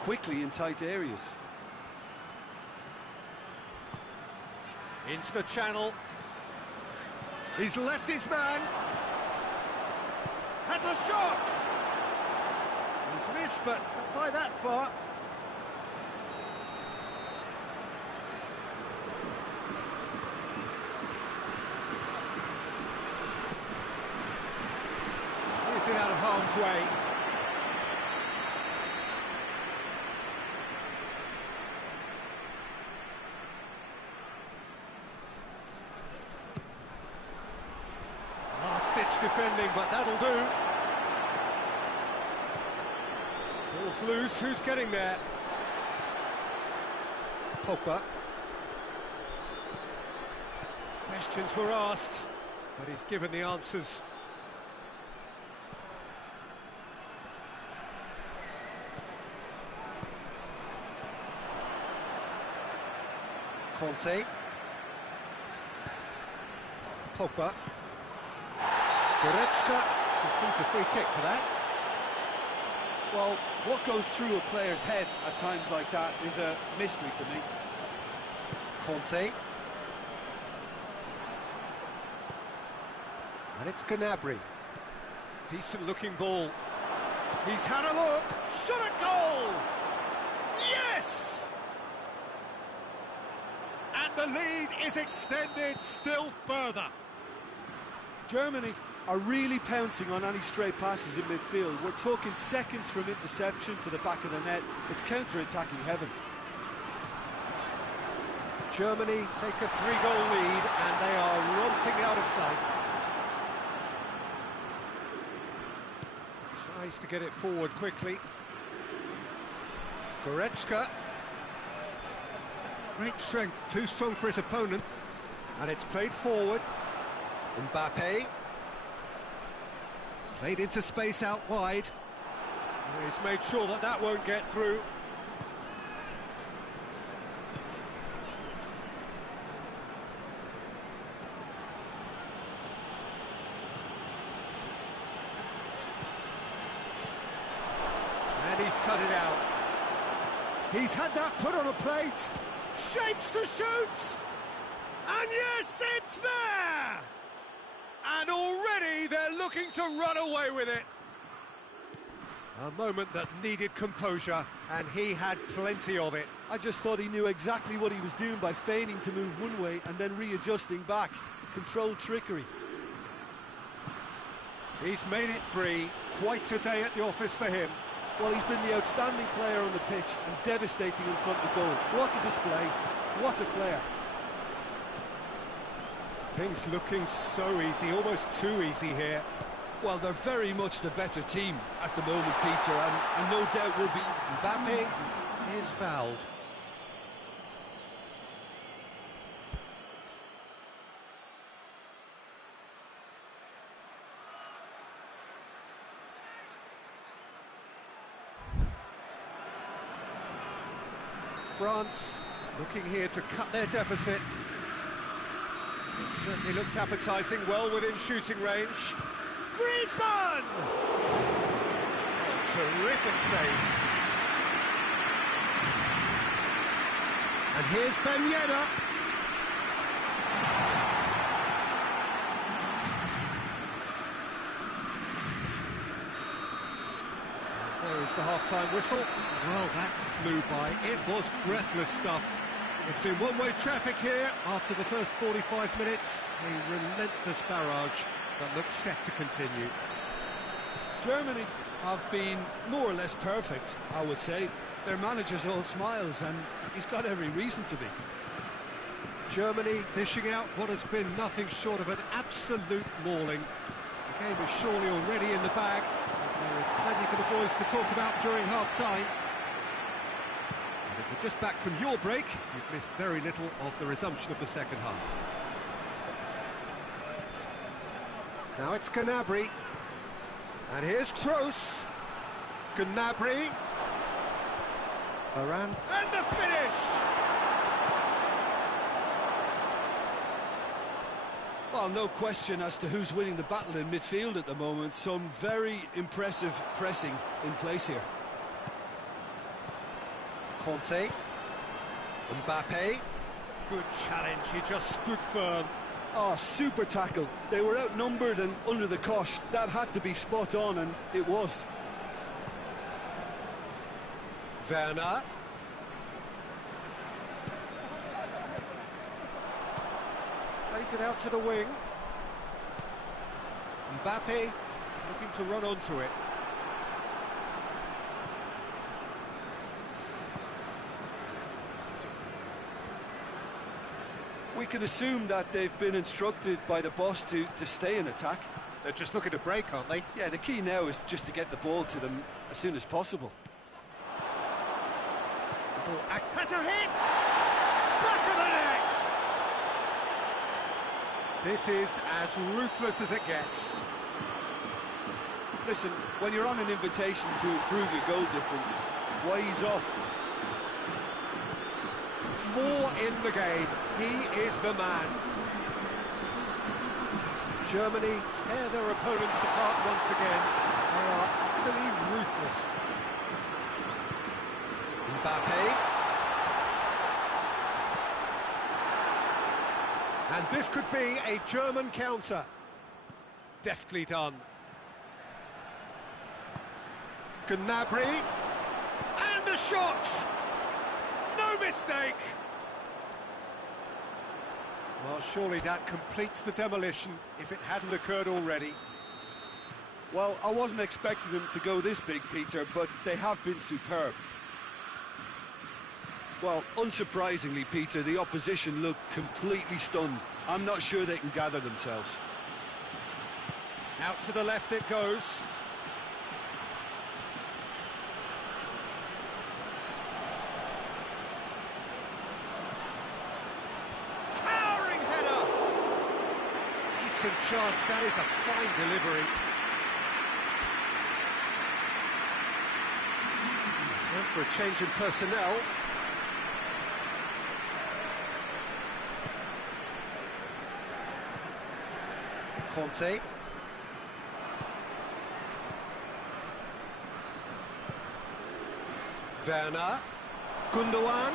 quickly in tight areas. Into the channel. He's left his man. Has a shot. He's missed, but not by that far. He's in out of harm's way. Last-ditch defending, but that'll do. Ball's loose, who's getting there? Pogba. Questions were asked, but he's given the answers. Conte. Pogba. Goretzka concludes a free kick for that. Well, what goes through a player's head at times like that is a mystery to me. Conte. And it's Gnabry. Decent looking ball. He's had a look. Shot a goal! Yes! And the lead is extended still further. Germany are really pouncing on any stray passes in midfield. We're talking seconds from interception to the back of the net. It's counter-attacking heaven. Germany take a 3-goal lead and they are romping out of sight. Tries to get it forward quickly. Goretzka. Great strength, too strong for his opponent. And it's played forward. Mbappe. Played into space out wide. He's made sure that that won't get through. And he's cut it out. He's had that put on a plate. Shapes to shoot! And yes, it's there! And already they're looking to run away with it. A moment that needed composure, and he had plenty of it. I just thought he knew exactly what he was doing by feigning to move one way and then readjusting back. Controlled trickery. He's made it 3. Quite a day at the office for him. Well, he's been the outstanding player on the pitch and devastating in front of goal. What a display, what a player. Things looking so easy, almost too easy here. Well, they're very much the better team at the moment, Peter, and no doubt will be. Mbappe is fouled. France looking here to cut their deficit. It certainly looks appetising, well within shooting range. Griezmann! Terrific save. And here's Ben Yedder. There is the half-time whistle. Well, that flew by. It was breathless stuff. It's been one-way traffic here after the first 45 minutes. A relentless barrage that looks set to continue. Germany have been more or less perfect, I would say. Their manager's all smiles, and he's got every reason to be. Germany dishing out what has been nothing short of an absolute mauling. The game is surely already in the bag. There is plenty for the boys to talk about during half-time. And if you're just back from your break, you've missed very little of the resumption of the second half. Now it's Gnabry. And here's Kroos. Gnabry. Varane. And the finish! Well, no question as to who's winning the battle in midfield at the moment. Some very impressive pressing in place here. Conte. Mbappe. Good challenge, he just stood firm. Oh, super tackle. They were outnumbered and under the cosh. That had to be spot on, and it was. Werner. Plays it out to the wing. Mbappe looking to run onto it. We can assume that they've been instructed by the boss to stay in attack. They're just looking to break, aren't they? Yeah, the key now is just to get the ball to them as soon as possible. Has a hit! Back of the net! This is as ruthless as it gets. Listen, when you're on an invitation to improve your goal difference, why he's off? 4 in the game. He is the man. Germany tear their opponents apart once again. They are utterly ruthless. Mbappe. And this could be a German counter. Deftly done. Gnabry. And a shot! No mistake! Well, surely that completes the demolition if it hadn't occurred already. Well, I wasn't expecting them to go this big, Peter, but they have been superb. Well, unsurprisingly, Peter, the opposition look completely stunned. I'm not sure they can gather themselves. Out to the left it goes. Towering header! Decent chance, that is a fine delivery. Time for a change in personnel. Conte. Werner. Gundogan.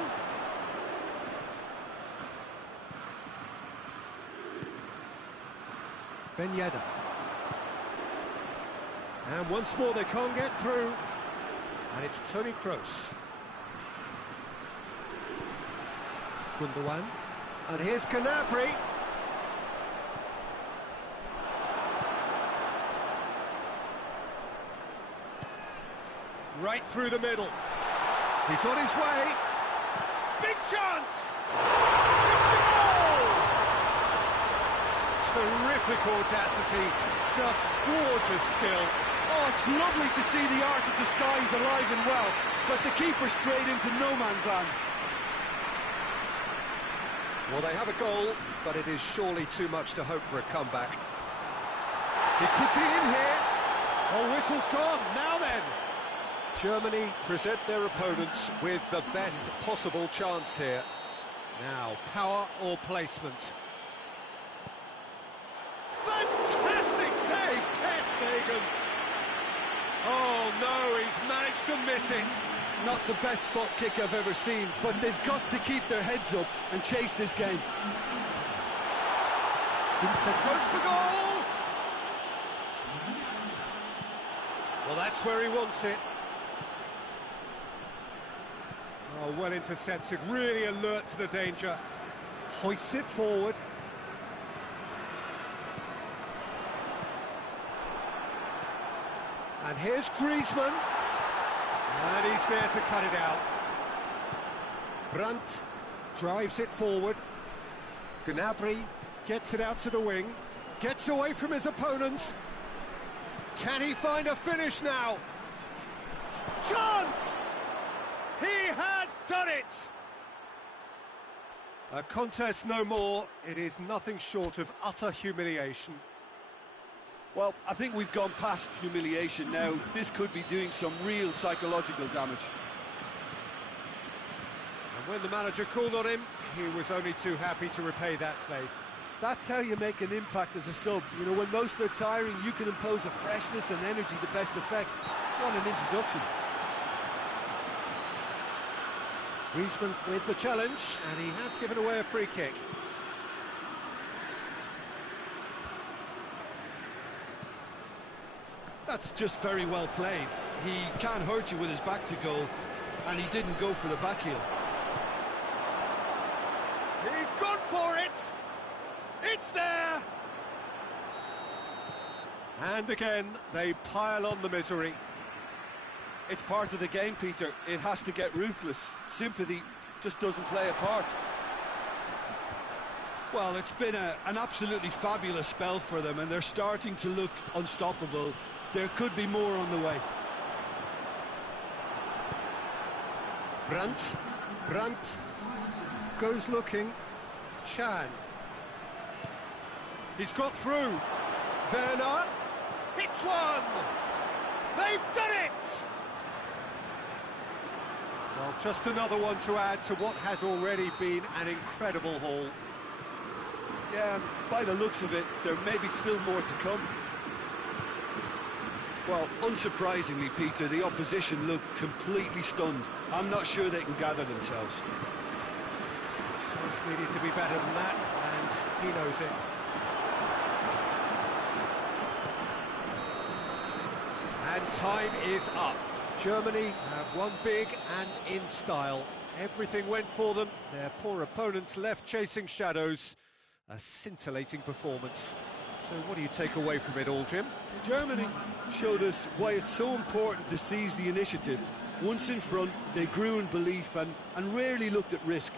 Ben Yedder. And once more they can't get through. And it's Toni Kroos. Gundogan. And here's Gnabry. Right through the middle. He's on his way. Big chance! It's a goal! Terrific audacity, just gorgeous skill. Oh, it's lovely to see the art of the skies alive and well, but the keeper straight into no man's land. Well, they have a goal, but it is surely too much to hope for a comeback. He could be in here. Oh, whistle's gone. Now then. Germany present their opponents with the best possible chance here. Now, power or placement. Fantastic save, Ter Stegen. Oh no, he's managed to miss it. Not the best spot kick I've ever seen, but they've got to keep their heads up and chase this game. Goes for goal. Well, that's where he wants it. Oh, well intercepted, really alert to the danger. Hoists it forward. And here's Griezmann. And he's there to cut it out. Brandt drives it forward. Gnabry gets it out to the wing. Gets away from his opponents. Can he find a finish now? Chance! He has done it! A contest no more. It is nothing short of utter humiliation. Well, I think we've gone past humiliation now. This could be doing some real psychological damage. And when the manager called on him, he was only too happy to repay that faith. That's how you make an impact as a sub. You know, when most are tiring, you can impose a freshness and energy to best effect. What an introduction. Griezmann with the challenge, and he has given away a free kick. That's just very well played. He can't hurt you with his back to goal, and he didn't go for the back heel. He's gone for it! It's there! And again, they pile on the misery. It's part of the game, Peter. It has to get ruthless. Sympathy just doesn't play a part. Well, it's been an absolutely fabulous spell for them, and they're starting to look unstoppable. There could be more on the way. Brandt goes looking. Chan. He's got through. Werner hits one. They've done it. Well, just another one to add to what has already been an incredible haul. Yeah, by the looks of it, there may be still more to come. Well, unsurprisingly, Peter, the opposition look completely stunned. I'm not sure they can gather themselves. Just needed to be better than that, and he knows it. And time is up. Germany have won big and in style. Everything went for them. Their poor opponents left chasing shadows. A scintillating performance. So what do you take away from it all, Jim? Germany showed us why it's so important to seize the initiative. Once in front, they grew in belief and rarely looked at risk.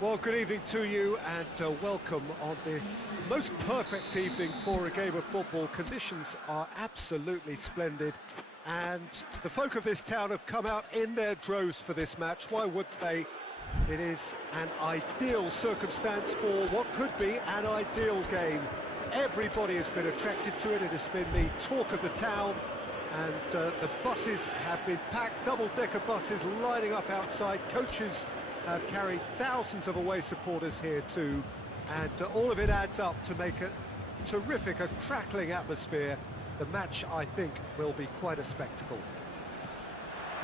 Well, good evening to you and welcome on this most perfect evening for a game of football. Conditions are absolutely splendid and the folk of this town have come out in their droves for this match. Why would they? It is an ideal circumstance for what could be an ideal game. Everybody has been attracted to it. It has been the talk of the town and the buses have been packed, double-decker buses lining up outside. Coaches have carried thousands of away supporters here too, and all of it adds up to make a terrific, a crackling atmosphere. The match, I think, will be quite a spectacle.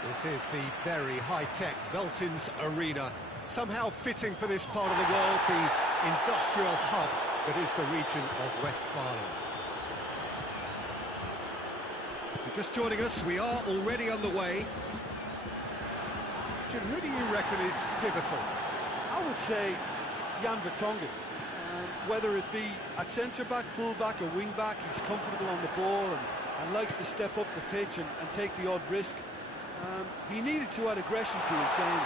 This is the very high-tech Veltins Arena, somehow fitting for this part of the world, the industrial hub that is the region of Westphalia. If you're just joining us, we are already underway. Jim, who do you reckon is pivotal? I would say Jan Vertonghen. Whether it be at centre-back, full-back or wing-back, he's comfortable on the ball and likes to step up the pitch and take the odd risk. He needed to add aggression to his game.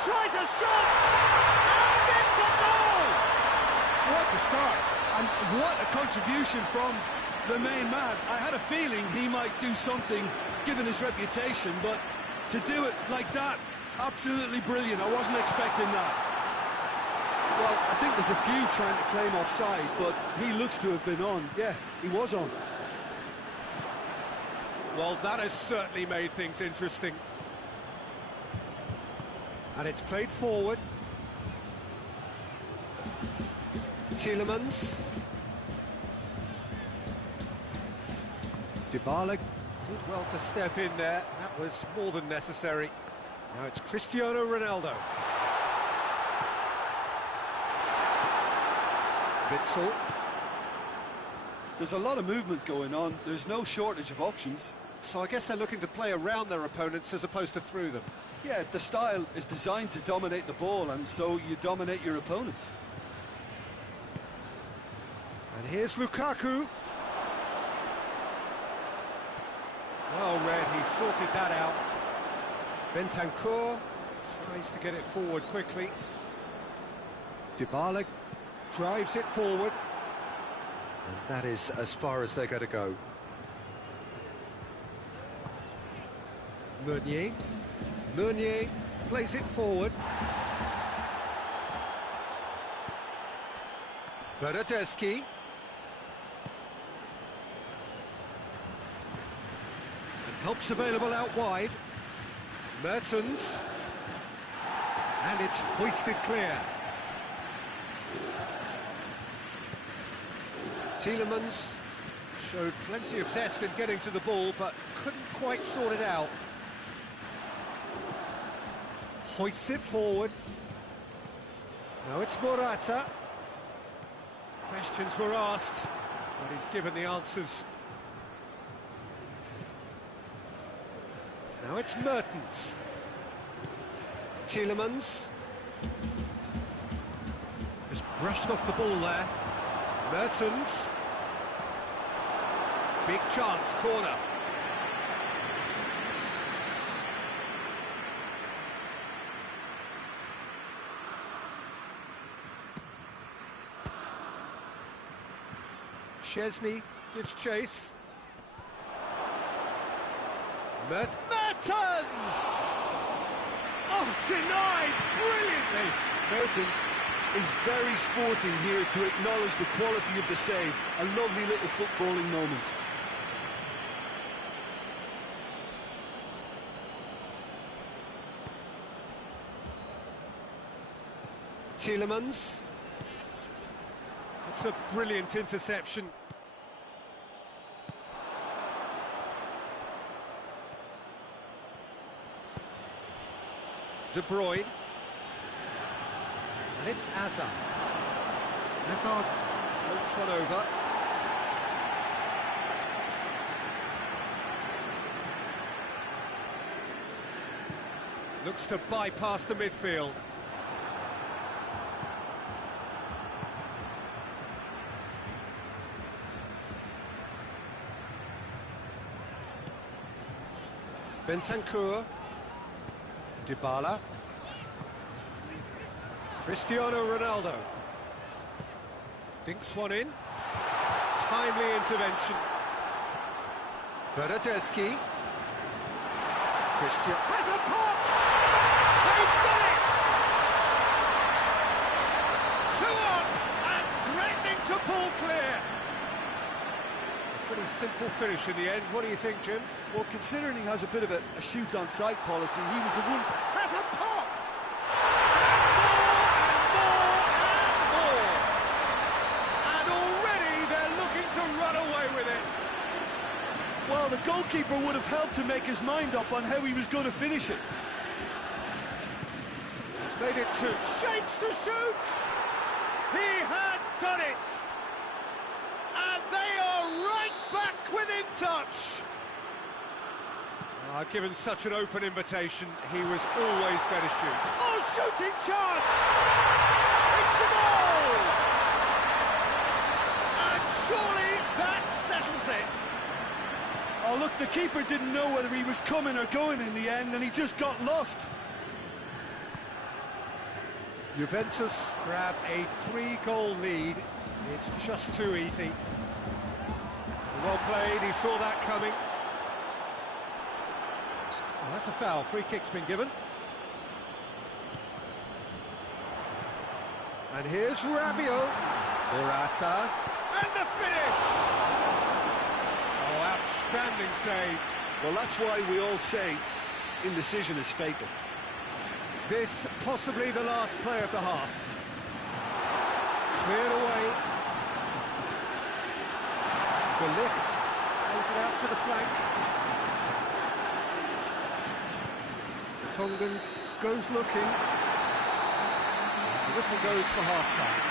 Tries a shot! And it's a goal! What a start! And what a contribution from the main man. I had a feeling he might do something, given his reputation, but to do it like that, absolutely brilliant. I wasn't expecting that. Well, I think there's a few trying to claim offside, but he looks to have been on. Yeah, he was on. Well, that has certainly made things interesting. And it's played forward. Tielemans. Dybala did well to step in there. That was more than necessary. Now it's Cristiano Ronaldo. Witsel. There's a lot of movement going on. There's no shortage of options. So I guess they're looking to play around their opponents as opposed to through them. Yeah, the style is designed to dominate the ball, and so you dominate your opponents. And here's Lukaku. Well read, he sorted that out. Bentancur tries to get it forward quickly. Dybala drives it forward. And that is as far as they're going to go. Meunier plays it forward. Bernardeschi. And help's available out wide. Mertens. And it's hoisted clear. Tielemans showed plenty of zest in getting to the ball, but couldn't quite sort it out. Hoists it forward. Now it's Morata. Questions were asked, but he's given the answers. Now it's Mertens. Tielemans. Just brushed off the ball there. Mertens. Big chance, corner. Szczesny gives chase. Mertens! Oh, denied brilliantly! Mertens is very sporting here to acknowledge the quality of the save. A lovely little footballing moment. Tielemans. It's a brilliant interception. De Bruyne. And it's Hazard. Hazard floats one over. Looks to bypass the midfield. Bentancur. Dybala. Cristiano Ronaldo. Dinks one in. Timely intervention. Bernardeschi. Christian has a pop! They've done it! 2 up and threatening to pull clear. Pretty simple finish in the end. What do you think, Jim? Well, considering he has a bit of a shoot-on-sight policy, he was the one... Has a pop! And already they're looking to run away with it. Well, the goalkeeper would have helped to make his mind up on how he was going to finish it. He's made it two shapes to shoot. He has done it. And they are right back within touch. Given such an open invitation, he was always going to shoot. Oh, shooting chance! It's a goal! keeper didn't know whether he was coming or going in the end, and he just got lost. Juventus grab a 3-goal lead. It's just too easy. Well played, he saw that coming. Oh, that's a foul, free kick's been given. And here's Rabiot. Morata. And the finish! Oh, outstanding save. Well, that's why we all say indecision is fatal. This possibly the last play of the half. Cleared away. De Ligt plays it out to the flank. Tongan goes looking. The whistle goes for half-time.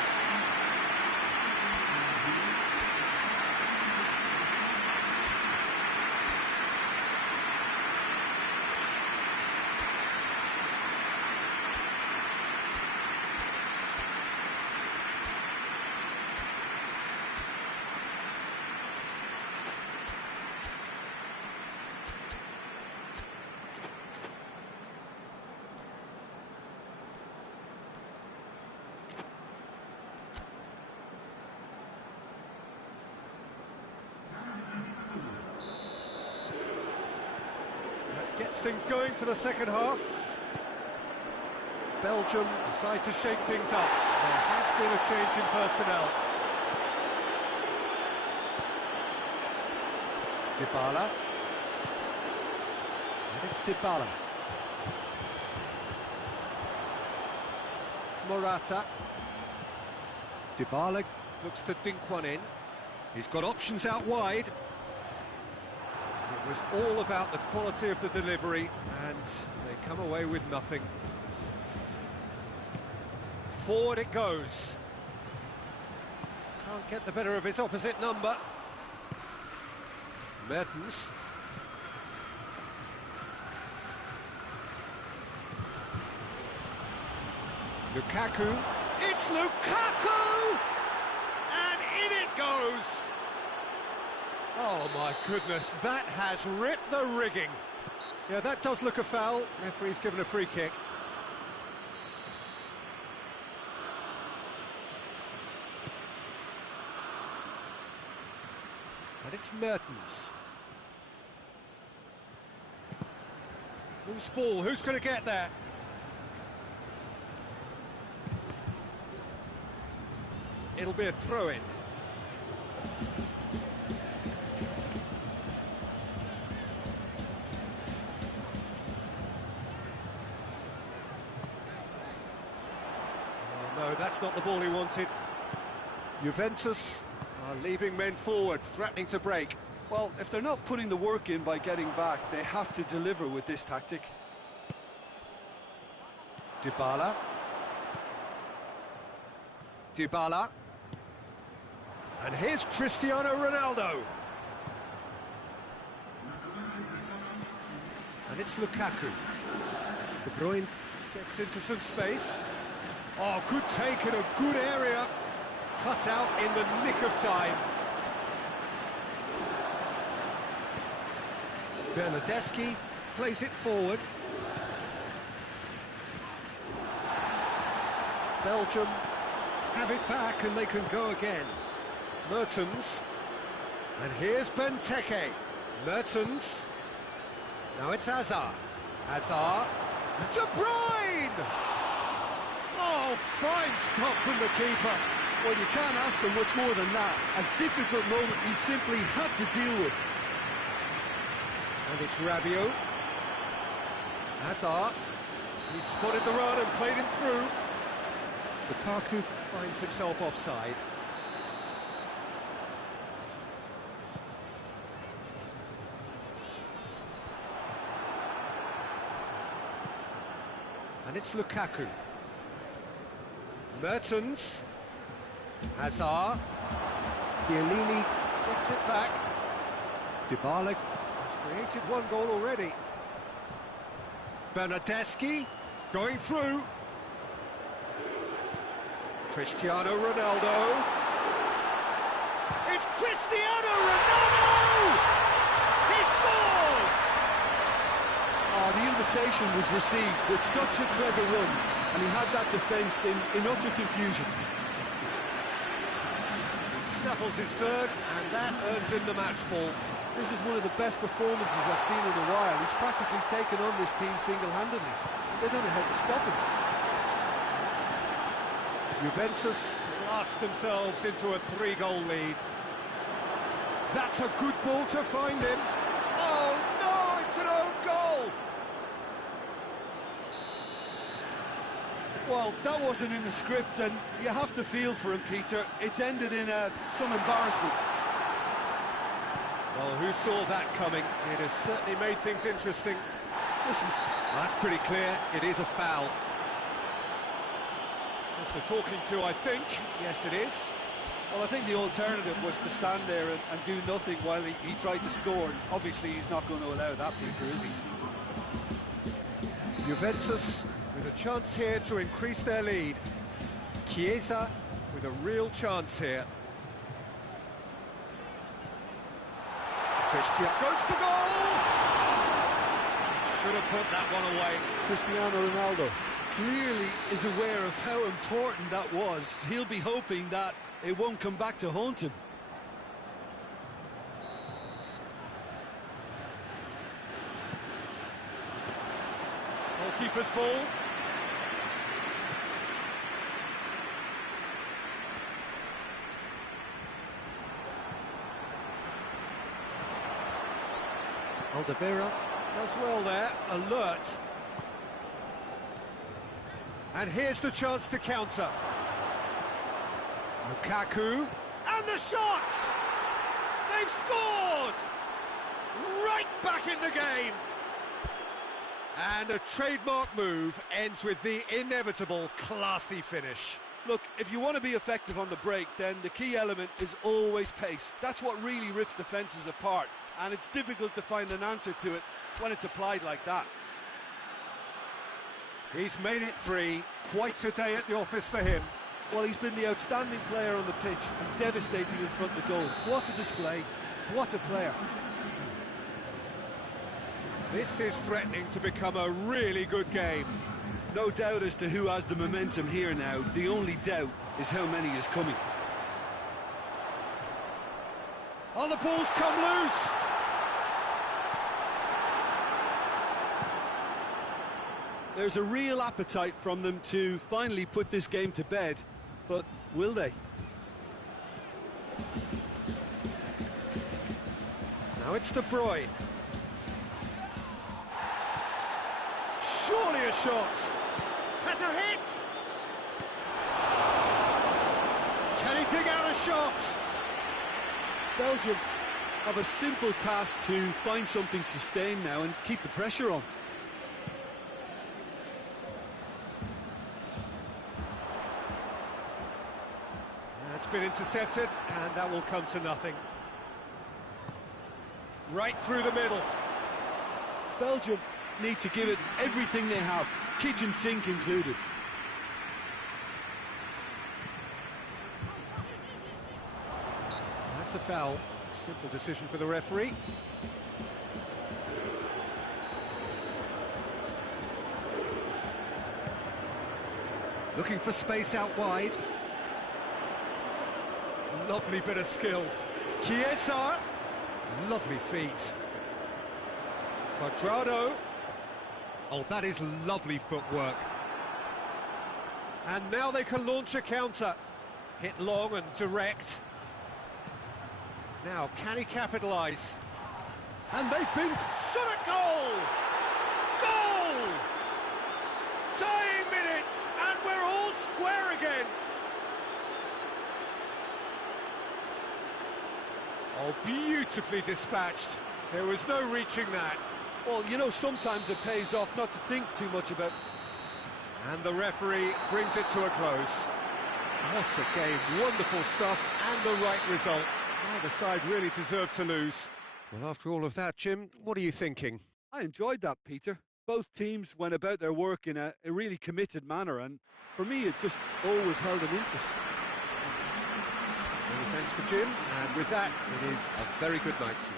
Gets things going for the second half. Belgium decide to shake things up. There has been a change in personnel. Dybala. And it's Dybala. Morata. Dybala looks to dink one in. He's got options out wide. It was all about the quality of the delivery, and they come away with nothing. Forward it goes. Can't get the better of his opposite number. Mertens. Lukaku. It's Lukaku! And in it goes! Oh my goodness, that has ripped the rigging. Yeah, that does look a foul. Referee's given a free kick. And it's Mertens. Who's ball? Who's going to get there? It'll be a throw-in. No, that's not the ball he wanted. Juventus are leaving men forward, threatening to break. Well, if they're not putting the work in by getting back, they have to deliver with this tactic. Dybala. Dybala. And here's Cristiano Ronaldo. And it's Lukaku. De Bruyne gets into some space. Oh, good take in a good area. Cut out in the nick of time. Bernardeschi plays it forward. Belgium have it back and they can go again. Mertens. And here's Benteke. Mertens. Now it's Hazard. Hazard. De Bruyne! Oh, fine stop from the keeper. Well, you can't ask for much more than that. A difficult moment he simply had to deal with. And it's Rabiot. Hazard. He spotted the run and played him through. Lukaku finds himself offside. And it's Lukaku. Mertens. Hazard. Chiellini gets it back. Dybala has created one goal already. Bernardeschi going through. Cristiano Ronaldo. It's Cristiano Ronaldo! He scores! Oh, the invitation was received with such a clever run, and he had that defence in utter confusion. He snaffles his third, and that earns him the match ball. This is one of the best performances I've seen in a while. He's practically taken on this team single-handedly, and they don't know how to stop him. Juventus blast themselves into a 3-goal lead. That's a good ball to find him. Oh no, it's an own goal! Well, that wasn't in the script, and you have to feel for him, Peter. It's ended in some embarrassment. Well, who saw that coming? It has certainly made things interesting. Listen, that's pretty clear. It is a foul. Just for talking to, I think. Yes, it is. Well, I think the alternative was to stand there and do nothing while he tried to score. Obviously, he's not going to allow that, Peter, is he? Juventus with a chance here to increase their lead. Chiesa with a real chance here. Christian goes for goal! Should have put that one away. Cristiano Ronaldo clearly is aware of how important that was. He'll be hoping that it won't come back to haunt him. Goalkeeper's ball. Alderweireld does well there, alert. And here's the chance to counter. Lukaku, and the shot! They've scored! Right back in the game! And a trademark move ends with the inevitable classy finish. Look, if you want to be effective on the break, then the key element is always pace. That's what really rips defences apart, and it's difficult to find an answer to it when it's applied like that. He's made it 3, quite a day at the office for him. Well, he's been the outstanding player on the pitch and devastating in front of the goal. What a display, what a player. This is threatening to become a really good game. No doubt as to who has the momentum here now. The only doubt is how many is coming. Oh, the ball's come loose! There's a real appetite from them to finally put this game to bed, but will they? Now it's De Bruyne. Surely a shot! Has a hit! Can he dig out a shot? Belgium have a simple task to find something sustained now and keep the pressure on. It's been intercepted, and that will come to nothing. Right through the middle. Belgium need to give it everything they have, kitchen sink included. That's a foul. Simple decision for the referee. Looking for space out wide. Lovely bit of skill. Chiesa. Lovely feet. Quadrado. Oh, that is lovely footwork. And now they can launch a counter. Hit long and direct. Now, can he capitalise? And they've been shot at goal! Goal! Dying minutes, and we're all square again. Oh, beautifully dispatched. There was no reaching that. Well, you know, sometimes it pays off not to think too much about. And the referee brings it to a close. What a game, wonderful stuff, and the right result. Neither side really deserved to lose. Well, after all of that, Jim, what are you thinking? I enjoyed that, Peter. Both teams went about their work in a really committed manner, and for me, it just always held an interest. Many thanks to Jim, and with that, it is a very good night to you.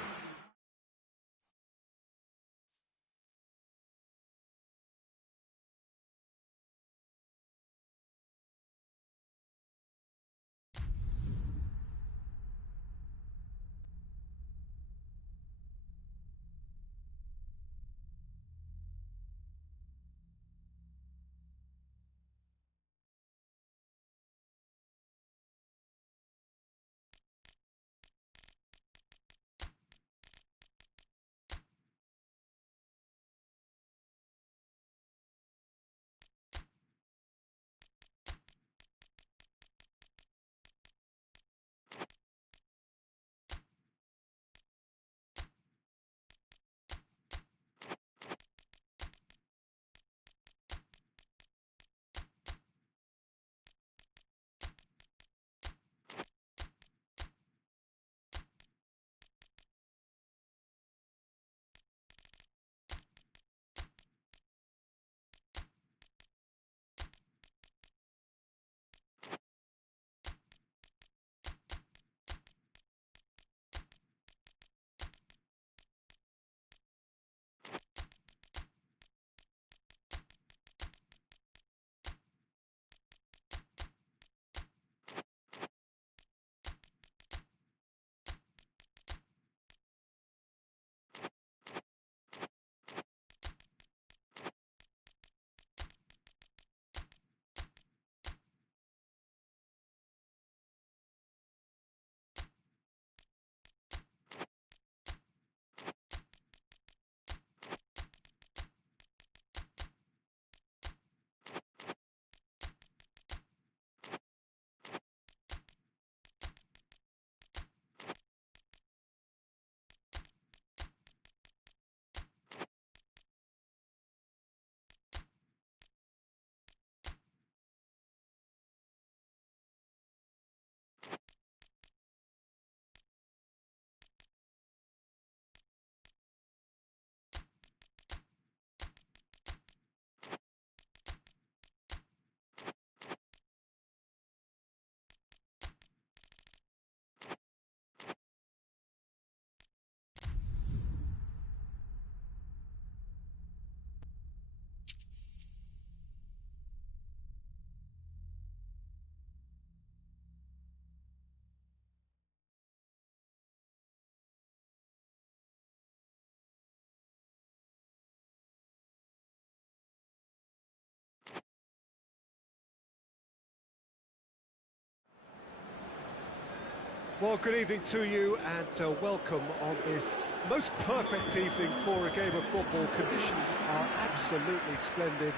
Well, good evening to you and welcome on this most perfect evening for a game of football. Conditions are absolutely splendid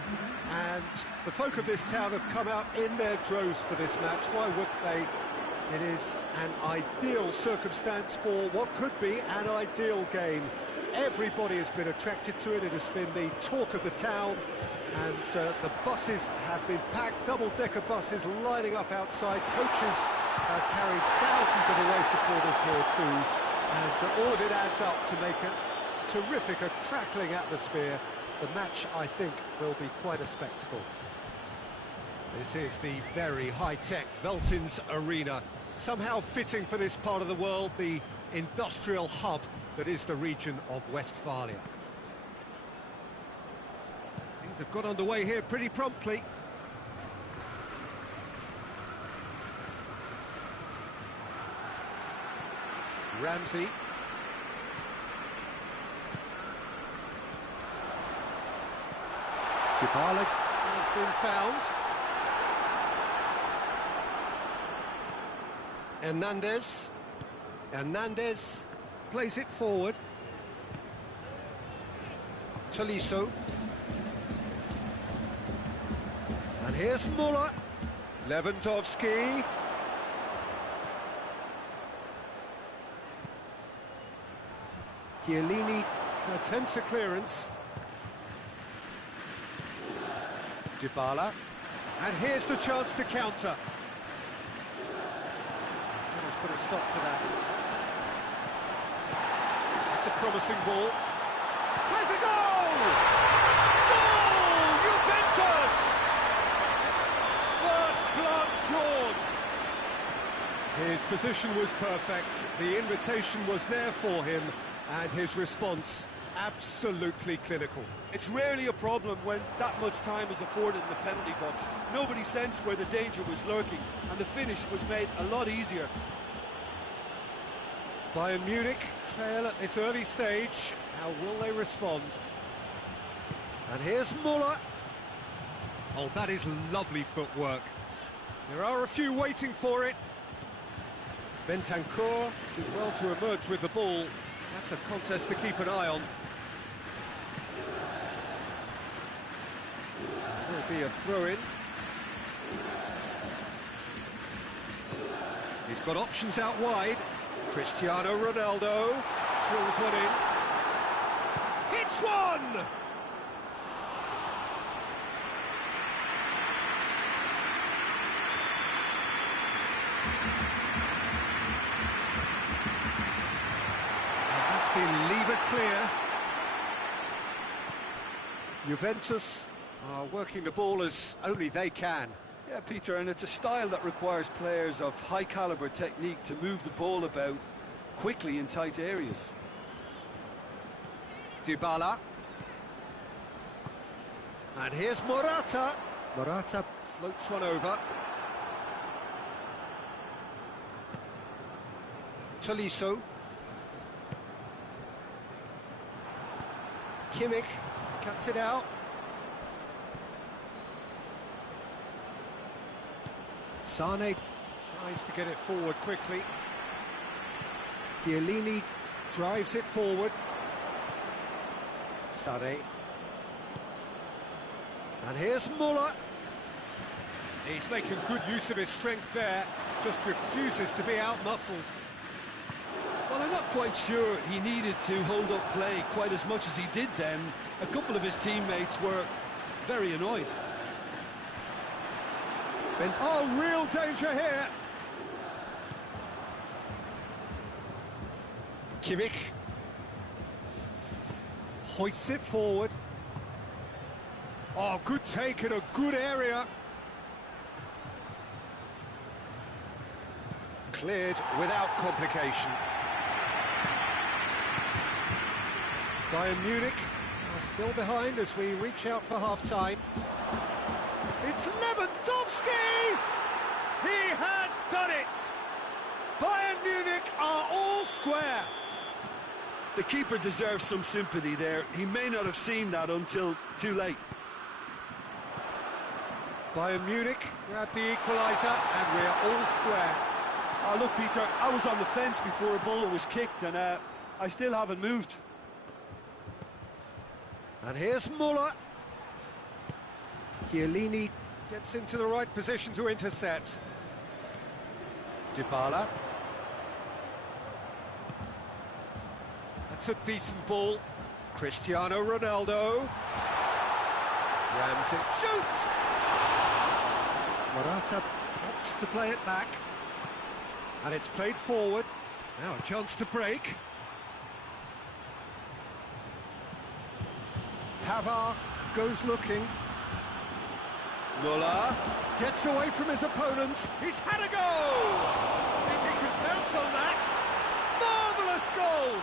and the folk of this town have come out in their droves for this match. Why wouldn't they? It is an ideal circumstance for what could be an ideal game. Everybody has been attracted to it. It has been the talk of the town and the buses have been packed, double-decker buses lining up outside. Coaches have carried thousands of away supporters here too, and all of it adds up to make a terrific, a crackling atmosphere. The match, I think, will be quite a spectacle. This is the very high-tech Veltins Arena, somehow fitting for this part of the world, the industrial hub that is the region of Westphalia. Things have got underway here pretty promptly. Ramsey. Dybala has been found. Hernandez plays it forward. Tolisso. And here's Muller. Lewandowski. Chiellini attempts a clearance. Dybala. And here's the chance to counter. Let us put a stop to that. That's a promising ball. Has a goal! Goal! Juventus! First blood drawn. His position was perfect. The invitation was there for him. And his response, absolutely clinical. It's rarely a problem when that much time is afforded in the penalty box. Nobody sensed where the danger was lurking, and the finish was made a lot easier. Bayern Munich trail at this early stage. How will they respond? And here's Muller. Oh, that is lovely footwork. There are a few waiting for it. Bentancur did well to emerge with the ball. That's a contest to keep an eye on. Will be a throw-in. He's got options out wide. Cristiano Ronaldo drills one in. Hits one! Been levered clear. Juventus are working the ball as only they can. Yeah, Peter, and it's a style that requires players of high-caliber technique to move the ball about quickly in tight areas. Dybala. And here's Morata. Morata floats one over. Tolisso. Kimmich cuts it out. Sane tries to get it forward quickly. Chiellini drives it forward. Sane. And here's Muller. He's making good use of his strength there, just refuses to be out-muscled. Well, I'm not quite sure he needed to hold up play quite as much as he did then. A couple of his teammates were very annoyed. Oh, real danger here. Kimmich hoists it forward. Oh, good take in a good area. Cleared without complication. Bayern Munich are still behind as we reach out for half-time. It's Lewandowski! He has done it! Bayern Munich are all square. The keeper deserves some sympathy there. He may not have seen that until too late. Bayern Munich grab the equaliser and we're all square. Oh, look, Peter, I was on the fence before a ball was kicked, and I still haven't moved. And here's Muller. Chiellini gets into the right position to intercept. Dybala. That's a decent ball. Cristiano Ronaldo. Ramsey shoots! Morata opts to play it back. And it's played forward. Now a chance to break. Pavard goes looking. Muller gets away from his opponents. He's had a go! Think he can pounce on that? Marvellous goal!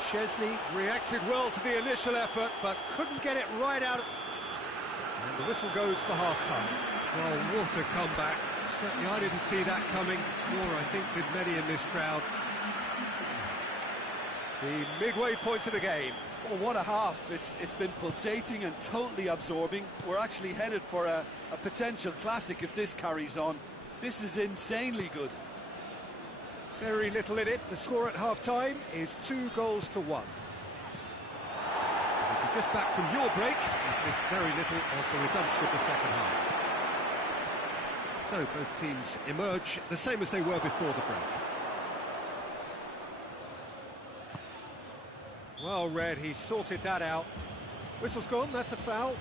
Szczesny reacted well to the initial effort, but couldn't get it right out. And the whistle goes for half-time. Well, what a comeback. Certainly I didn't see that coming, nor I think did many in this crowd. The midway point of the game. Oh, what a half. It's been pulsating and totally absorbing. We're actually headed for a potential classic if this carries on. This is insanely good. Very little in it. The score at half-time is 2-1. If you're just back from your break, you've missed very little of the resumption of the second half. So both teams emerge the same as they were before the break. Well read, he sorted that out. Whistle's gone, that's a foul.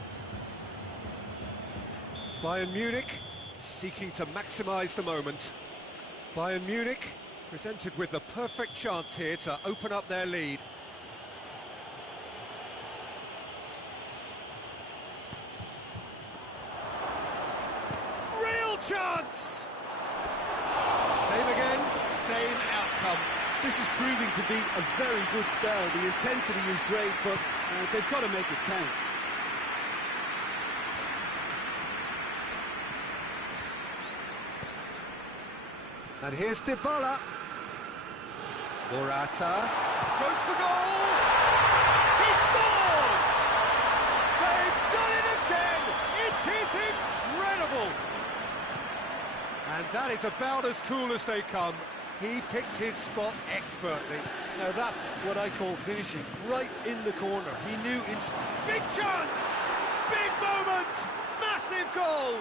Bayern Munich seeking to maximise the moment. Bayern Munich presented with the perfect chance here to open up their lead. Real chance! Same again, same outcome. This is proving to be a very good spell. The intensity is great, but they've got to make it count. And here's Dybala. Morata goes for goal! He scores! They've done it again! It is incredible! And that is about as cool as they come. He picked his spot expertly. Now that's what I call finishing. Right in the corner. He knew it's... Big chance! Big moment! Massive goal!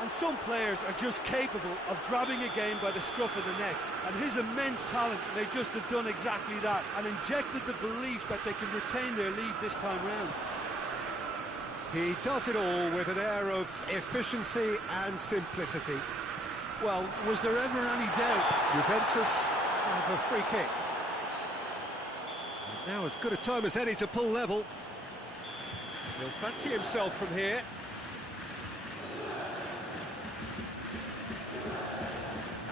And some players are just capable of grabbing a game by the scruff of the neck. And his immense talent may just have done exactly that and injected the belief that they can retain their lead this time round. He does it all with an air of efficiency and simplicity. Well, was there ever any doubt? Juventus have a free kick. And now as good a time as any to pull level. He'll fancy himself from here.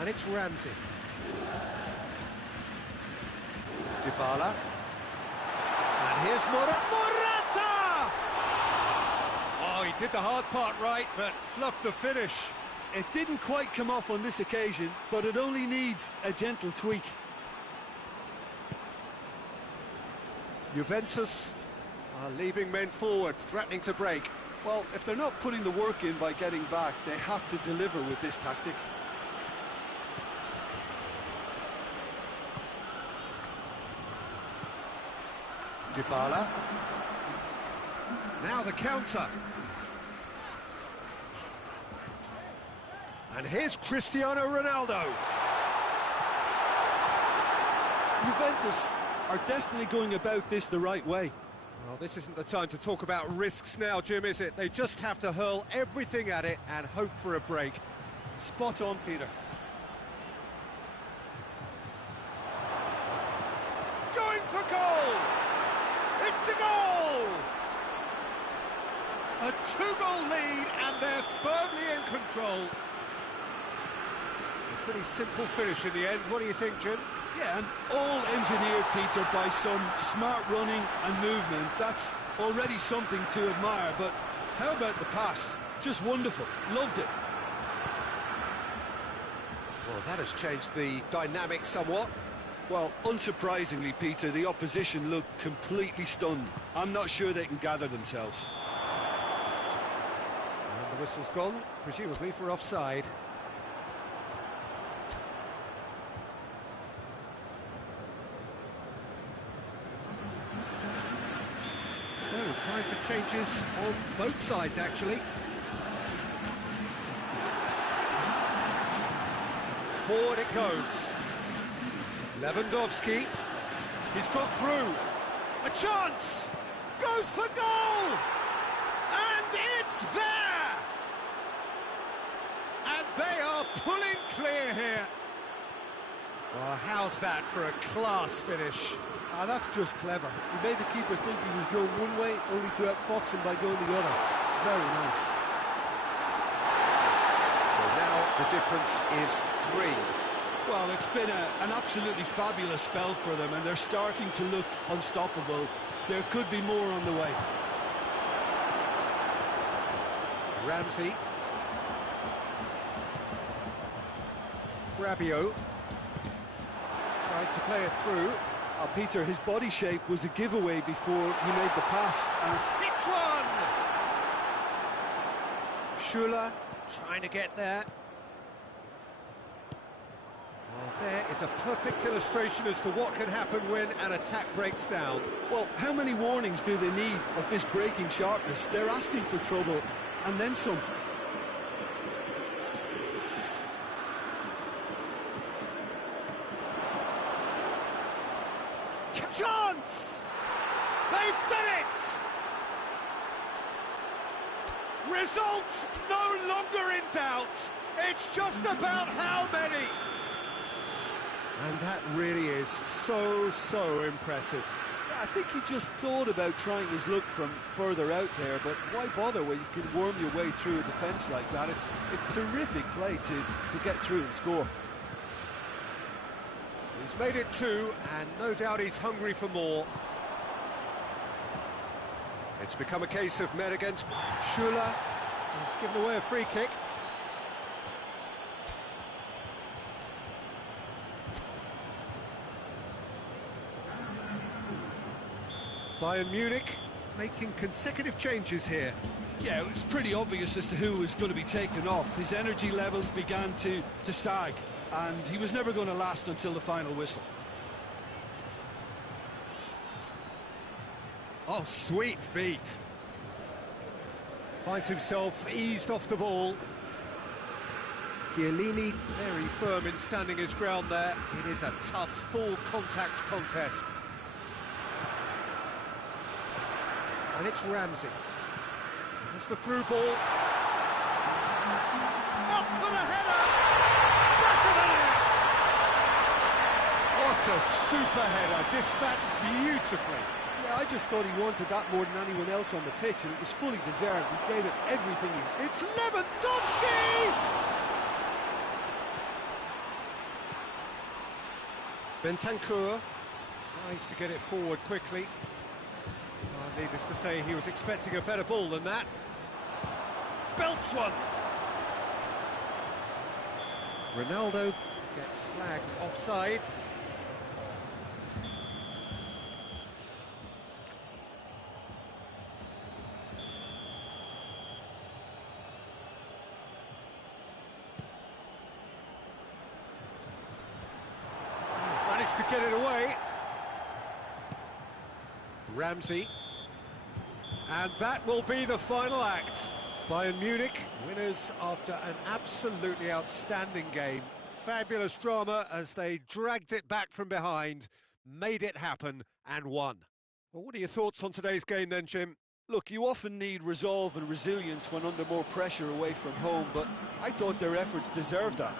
And it's Ramsey. Dybala. And here's Morata! Oh, he did the hard part right, but fluffed the finish. It didn't quite come off on this occasion, but it only needs a gentle tweak. Juventus are leaving men forward, threatening to break. Well, if they're not putting the work in by getting back, they have to deliver with this tactic. Dybala. Now the counter. And here's Cristiano Ronaldo. Juventus are definitely going about this the right way. Well, this isn't the time to talk about risks now, Jim, is it? They just have to hurl everything at it and hope for a break. Spot on, Peter. Going for goal! It's a goal! A 2-goal lead and they're firmly in control. A pretty simple finish in the end. What do you think, Jim? Yeah, and all engineered, Peter, by some smart running and movement. That's already something to admire, but how about the pass? Just wonderful. Loved it. Well, that has changed the dynamic somewhat. Well, unsurprisingly, Peter, the opposition looked completely stunned. I'm not sure they can gather themselves. And the whistle's gone, presumably for offside. So, time for changes on both sides, actually. Forward it goes. Lewandowski. He's got through. A chance! Goes for goal! And it's there! And they are pulling clear here. Well, how's that for a class finish? That's just clever. He made the keeper think he was going one way, only to outfox him by going the other. Very nice. So now the difference is 3. Well, it's been an absolutely fabulous spell for them, and they're starting to look unstoppable. There could be more on the way. Ramsey. Rabiot. Tried to play it through. Peter, his body shape was a giveaway before he made the pass. Hits one! Schuller trying to get there. Well, there is a perfect illustration as to what can happen when an attack breaks down. Well, how many warnings do they need of this breaking sharpness? They're asking for trouble, and then some. Chance! They've done it! Result no longer in doubt. It's just about how many. And that really is so impressive. I think he just thought about trying his luck from further out there, but why bother when you can worm your way through a defence like that? It's terrific play to get through and score. He's made it 2, and no doubt he's hungry for more. It's become a case of men against Schuller. He's given away a free kick. Bayern Munich making consecutive changes here. Yeah, it was pretty obvious as to who was going to be taken off. His energy levels began to sag, and he was never going to last until the final whistle. Oh, sweet feet. Finds himself eased off the ball. Chiellini very firm in standing his ground there. It is a tough, full-contact contest. And it's Ramsey. That's the through ball. Up for the header! Back of the net! What a super header, dispatched beautifully. Yeah, I just thought he wanted that more than anyone else on the pitch, and it was fully deserved. He gave it everything. It's Lewandowski! Bentancur tries to get it forward quickly. Needless to say, he was expecting a better ball than that. Belts one! Ronaldo gets flagged offside. Managed to get it away. Ramsey. And that will be the final act. Bayern Munich, winners after an absolutely outstanding game. Fabulous drama as they dragged it back from behind, made it happen and won. Well, what are your thoughts on today's game then, Jim? Look, you often need resolve and resilience when under more pressure away from home, but I thought their efforts deserved that.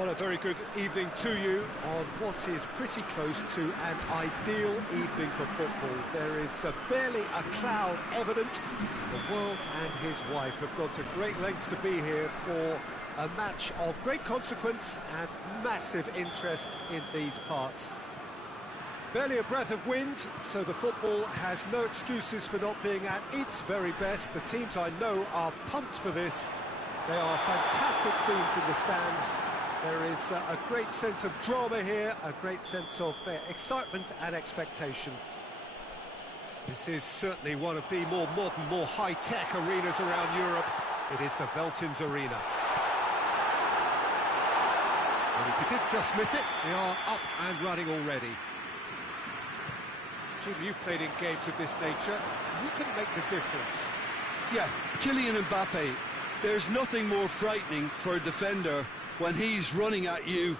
Well, a very good evening to you on what is pretty close to an ideal evening for football. There is barely a cloud evident. The world and his wife have gone to great lengths to be here for a match of great consequence and massive interest in these parts. Barely a breath of wind, so the football has no excuses for not being at its very best. The teams I know are pumped for this. They are fantastic scenes in the stands. There is a great sense of drama here, a great sense of excitement and expectation. This is certainly one of the more modern, more high-tech arenas around Europe. It is the Veltins Arena. And if you did just miss it, they are up and running already. Jim, you've played in games of this nature. Who can make the difference? Yeah, Cleon Mbappe. There's nothing more frightening for a defender when he's running at you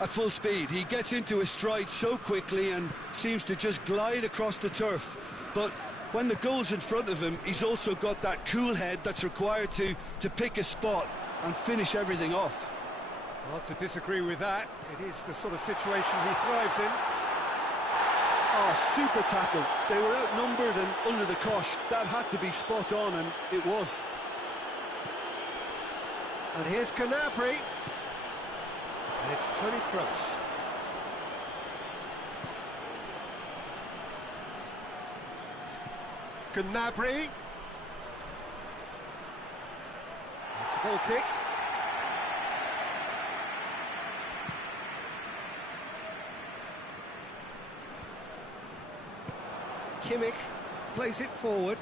at full speed. He gets into his stride so quickly and seems to just glide across the turf. But when the goal's in front of him, he's also got that cool head that's required to pick a spot and finish everything off. Hard to disagree with that. It is the sort of situation he thrives in. Oh, super tackle. They were outnumbered and under the cosh. That had to be spot on, and it was. And here's Gnabry. And it's Toni Kroos. Gnabry. It's a ball kick. Kimmich plays it forward.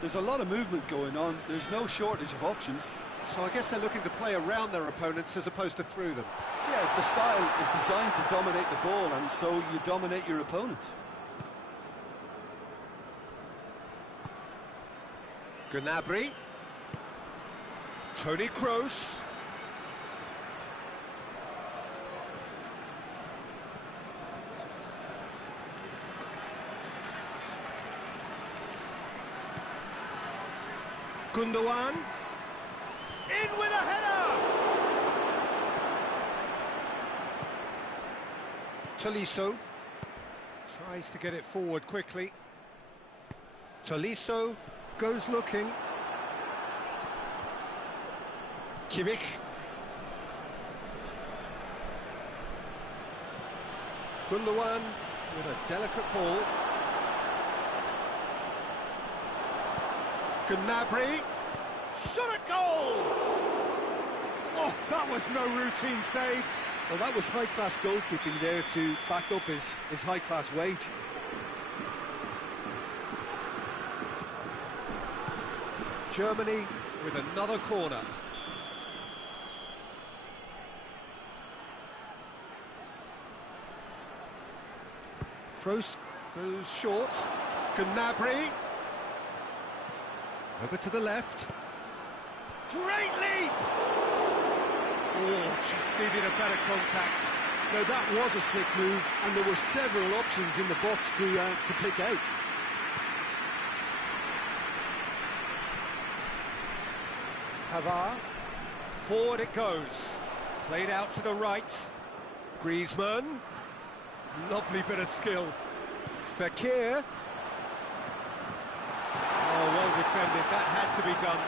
There's a lot of movement going on. There's no shortage of options. So I guess they're looking to play around their opponents as opposed to through them. Yeah, the style is designed to dominate the ball, and so you dominate your opponents. Gnabry. Toni Kroos. Gundogan. In with a header! Tolisso tries to get it forward quickly. Tolisso goes looking. Kimmich. Gundogan with a delicate ball. Gnabry, shot at goal! Oh, that was no routine save. Well, that was high-class goalkeeping there to back up his high-class wage. Germany with another corner. Kroos goes short. Gnabry. Over to the left. Great leap! Oh, just needed a better contact. Now that was a slick move, and there were several options in the box to pick out. Pavard. Forward it goes. Played out to the right. Griezmann. Lovely bit of skill. Fekir. Oh, well defended. That had to be done.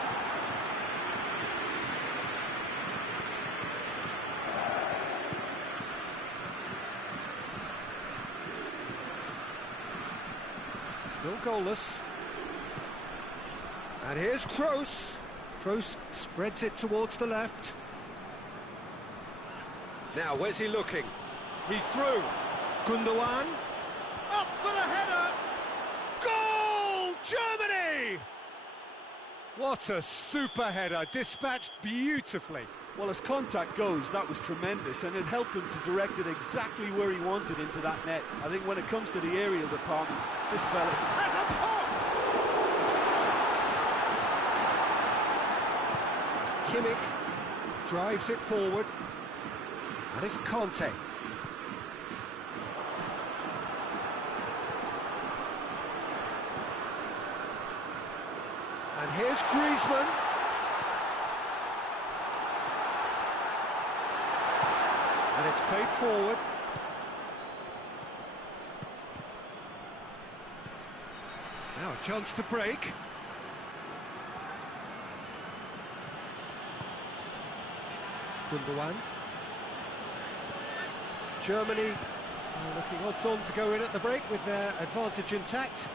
Still goalless. And here's Kroos. Kroos spreads it towards the left. Now, where's he looking? He's through. Gundogan. Up for the header. Goal! Germany! What a super header, dispatched beautifully. Well, as contact goes, that was tremendous, and it helped him to direct it exactly where he wanted into that net. I think when it comes to the aerial department, this fella Has a pop! Kimmich drives it forward, and it's Conte. And here's Griezmann. And it's played forward. Now a chance to break. Gundogan. Germany looking odds-on to go in at the break with their advantage intact.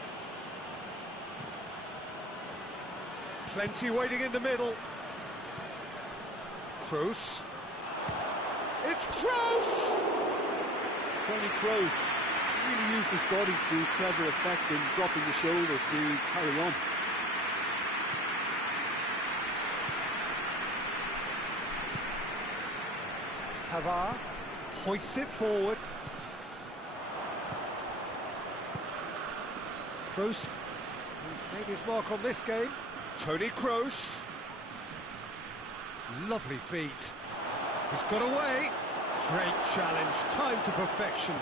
Plenty waiting in the middle. Kroos. It's Kroos! Tony Kroos really used his body to clever effect in dropping the shoulder to carry on. Pavard hoists it forward. Kroos, who's made his mark on this game. Tony Kroos. Lovely feet. He's got away. Great challenge, time to perfection.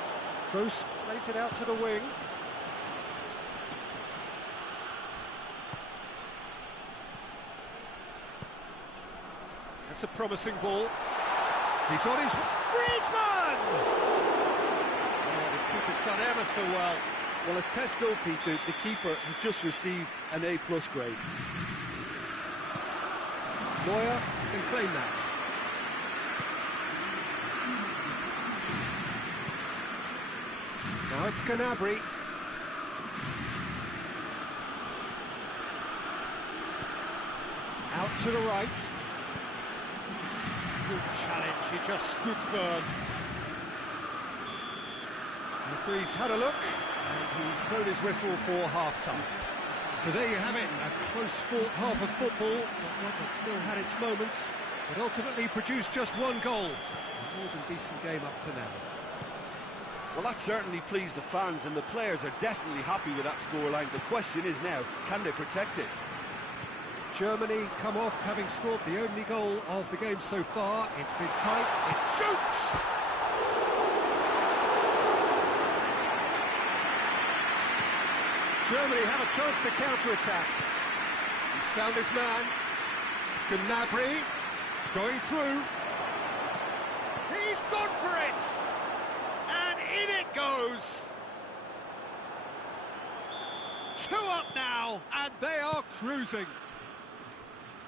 Kroos plays it out to the wing. That's a promising ball. He's on his... Griezmann! Oh, the keeper's done ever so well. Well, as tests go, Peter, the keeper has just received an A+ grade. Neuer can claim that. Now it's Gnabry. Out to the right. Good challenge, he just stood firm. The referee's had a look, and he's blown his whistle for half-time. So there you have it, a close-fought half of football, but one that still had its moments, but ultimately produced just one goal. A more than decent game up to now. Well, that certainly pleased the fans, and the players are definitely happy with that scoreline. The question is now, can they protect it? Germany come off having scored the only goal of the game so far. It's been tight, it shoots! Germany have a chance to counter-attack. He's found his man. Gnabry going through. He's gone for it! And in it goes! 2 up now, and they are cruising.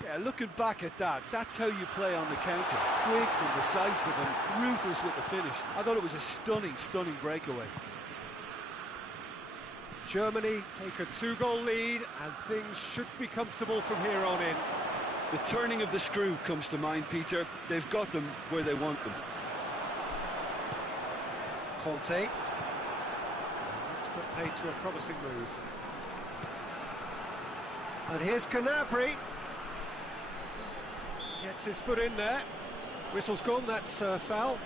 Yeah, looking back at that, that's how you play on the counter. Quick and decisive and ruthless with the finish. I thought it was a stunning, stunning breakaway. Germany take a 2-goal lead, and things should be comfortable from here on in. The turning of the screw comes to mind, Peter. They've got them where they want them. Conte. That's put paid to a promising move. And here's Gnabry. Gets his foot in there. Whistle's gone, that's foul.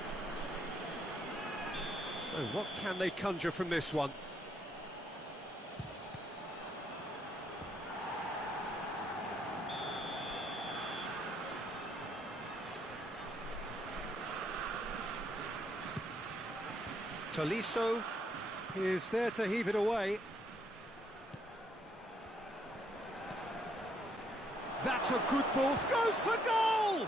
So what can they conjure from this one? Tolisso is there to heave it away. That's a good ball, goes for goal!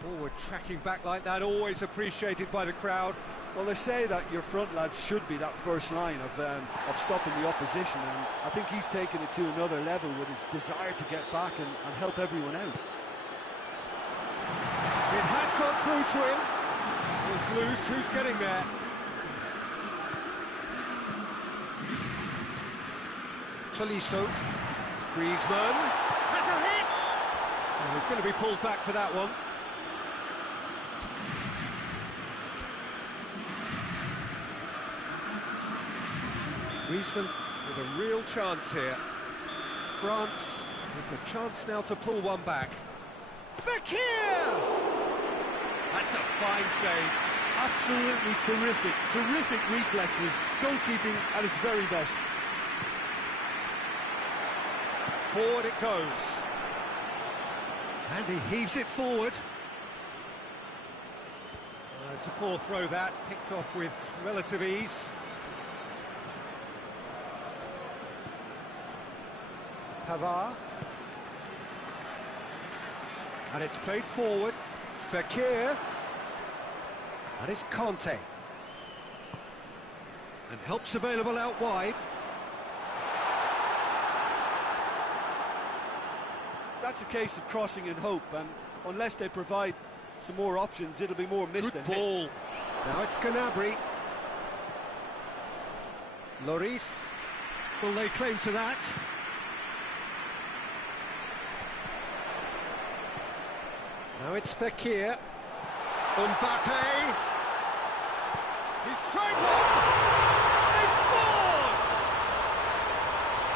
Forward tracking back like that, always appreciated by the crowd. Well, they say that your front lads should be that first line of stopping the opposition, and I think he's taken it to another level with his desire to get back and help everyone out. It has got through to him. It's loose, who's getting there? Tolisso. Griezmann has a hit! Oh, he's going to be pulled back for that one. Griezmann with a real chance here. France with the chance now to pull one back. Fekir! That's a fine save. Absolutely terrific, terrific reflexes, goalkeeping at its very best. Forward it goes. And he heaves it forward. It's a poor throw that, picked off with relative ease. Pavard. And it's played forward. Fekir. And it's Conte. And help's available out wide. That's a case of crossing in hope, and unless they provide some more options, it'll be more missed than Good hit. ball. Now it's Gnabry. Lloris. Will they claim to that? Now it's Fekir. Mbappe. He's tried one. They've scored!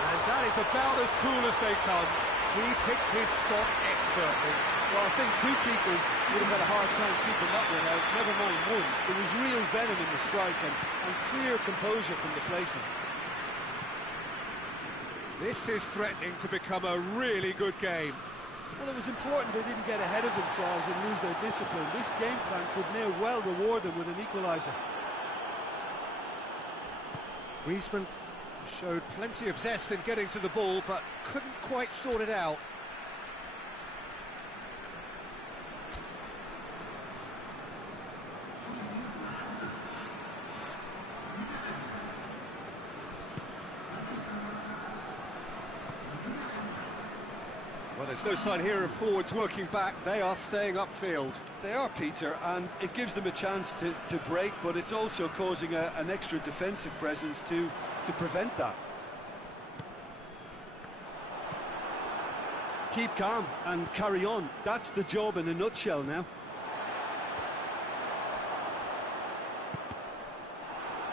And that is about as cool as they come. He picked his spot expertly. Well, I think two keepers would have had a hard time keeping that one out, never mind one. There was real venom in the strike and clear composure from the placement. This is threatening to become a really good game. Well, it was important they didn't get ahead of themselves and lose their discipline. This game plan could now well reward them with an equaliser. Griezmann showed plenty of zest in getting to the ball, but couldn't quite sort it out. Well, there's no sign here of forwards working back. They are staying upfield. They are, Peter, and it gives them a chance to break, but it's also causing an extra defensive presence to prevent that. Keep calm and carry on. That's the job in a nutshell now.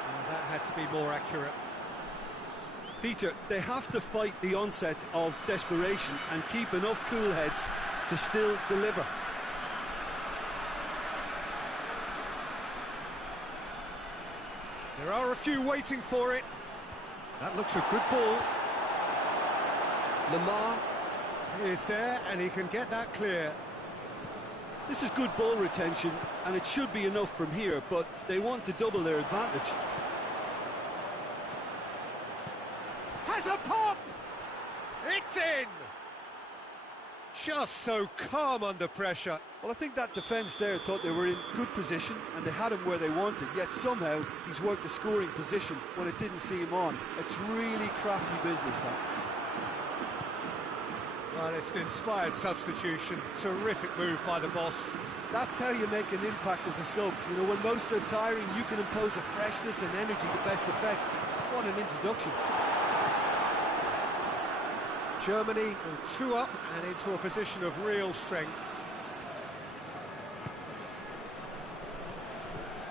And that had to be more accurate. Peter, they have to fight the onset of desperation and keep enough cool heads to still deliver. There are a few waiting for it. That looks a good ball. Lamar is there and he can get that clear. This is good ball retention and it should be enough from here, but they want to double their advantage. Has a pop! It's in! Just so calm under pressure. Well, I think that defence there thought they were in good position and they had him where they wanted, yet somehow he's worked a scoring position when it didn't see him on. It's really crafty business, that. Well, it's an inspired substitution. Terrific move by the boss. That's how you make an impact as a sub. You know, when most are tiring, you can impose a freshness and energy to best effect. What an introduction. Germany go 2 up and into a position of real strength.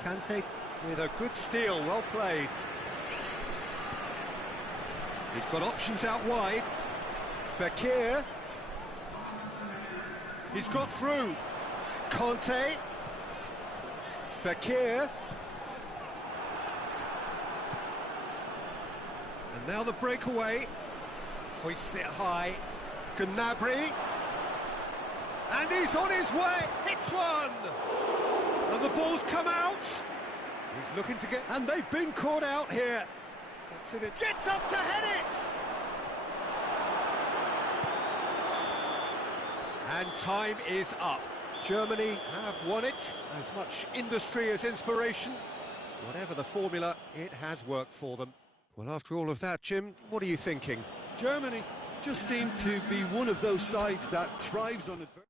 Kante with a good steal, well played. He's got options out wide. Fekir. He's got through. Conte. Fekir. And now the breakaway. Hoists it high. Gnabry. And he's on his way. Hits one. And the ball's come out. He's looking to get... And they've been caught out here. Gets in it. Gets up to head it. And time is up. Germany have won it. As much industry as inspiration. Whatever the formula, it has worked for them. Well, after all of that, Jim, what are you thinking? Germany just seem to be one of those sides that thrives on adversity.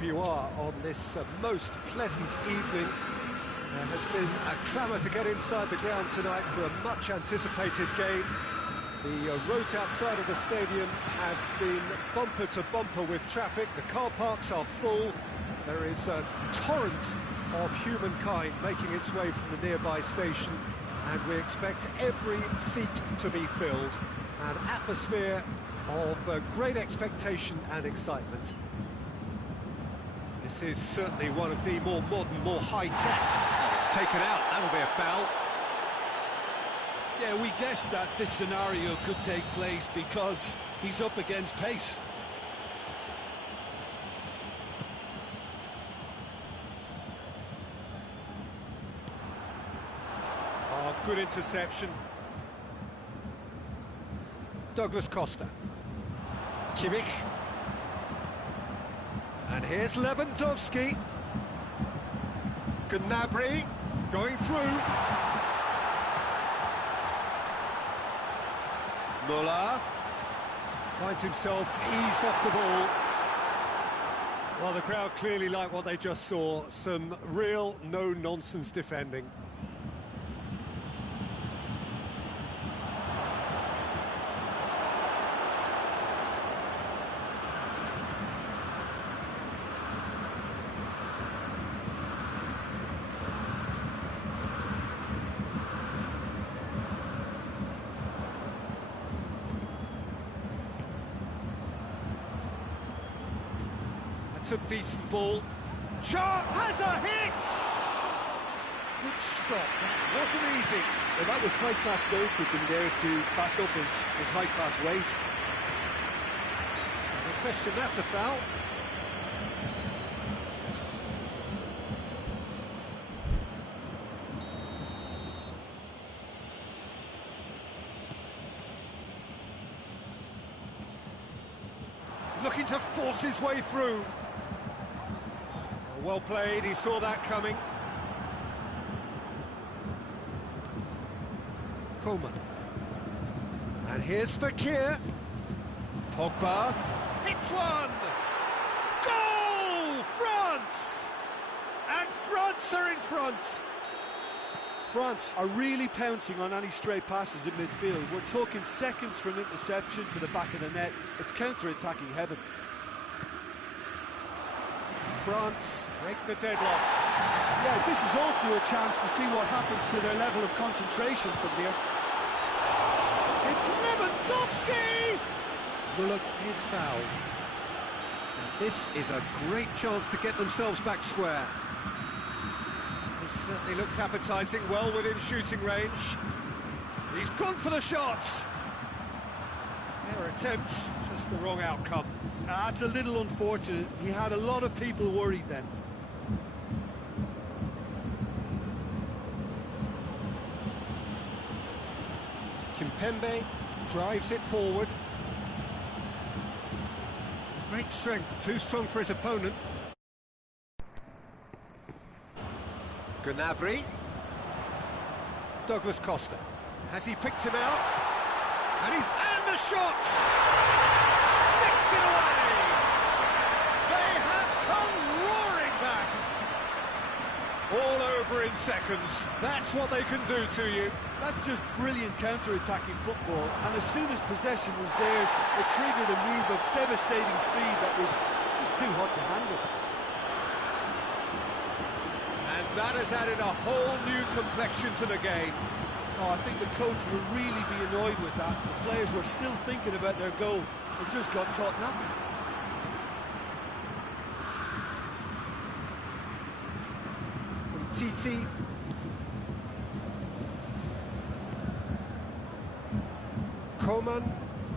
wherever you are on this most pleasant evening. There has been a clamour to get inside the ground tonight for a much-anticipated game. The roads outside of the stadium have been bumper to bumper with traffic. The car parks are full. There is a torrent of humankind making its way from the nearby station, and we expect every seat to be filled. An atmosphere of great expectation and excitement. This is certainly one of the more modern, more high-tech. Oh, it's taken out, that'll be a foul. Yeah, we guessed that this scenario could take place because he's up against pace. Oh, good interception. Douglas Costa. Kimmich. And here's Lewandowski. Gnabry going through. Muller finds himself eased off the ball. Well, the crowd clearly like what they just saw. Some real no-nonsense defending. It's a decent ball. Sharp has a hit! Good stop, that wasn't easy. Well, that was high-class goalkeeping there to back up his high-class wage. No question, that's a foul. Looking to force his way through. Well played, he saw that coming. Coleman. And here's Fekir. Pogba. Hits one! Goal! France! And France are in front! France are really pouncing on any stray passes in midfield. We're talking seconds from interception to the back of the net. It's counter-attacking heaven. France break the deadlock. Yeah, this is also a chance to see what happens to their level of concentration from here. It's Lewandowski! Muller is fouled. And this is a great chance to get themselves back square. This certainly looks appetising, well within shooting range. He's gone for the shot. Fair attempt, just the wrong outcome. That's a little unfortunate. He had a lot of people worried then. Kimpembe drives it forward. Great strength, too strong for his opponent. Gnabry. Douglas Costa. Has he picked him out? And the shot! Sticks it away! They have come roaring back! All over in seconds. That's what they can do to you. That's just brilliant counter-attacking football, and as soon as possession was theirs, it triggered a move of devastating speed that was just too hot to handle. And that has added a whole new complexion to the game. Oh, I think the coach will really be annoyed with that. The players were still thinking about their goal and just got caught napping. Titi. Coleman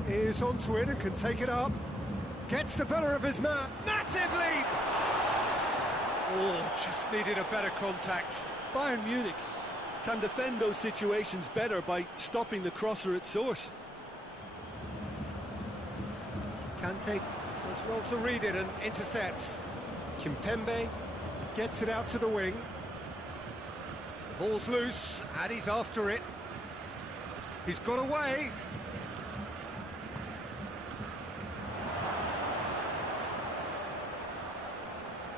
is onto it and can take it up. Gets the better of his man. Massive leap! Oh, just needed a better contact. Bayern Munich can defend those situations better by stopping the crosser at source. Kante does well to read it and intercepts. Kimpembe gets it out to the wing. The ball's loose and he's after it. He's got away.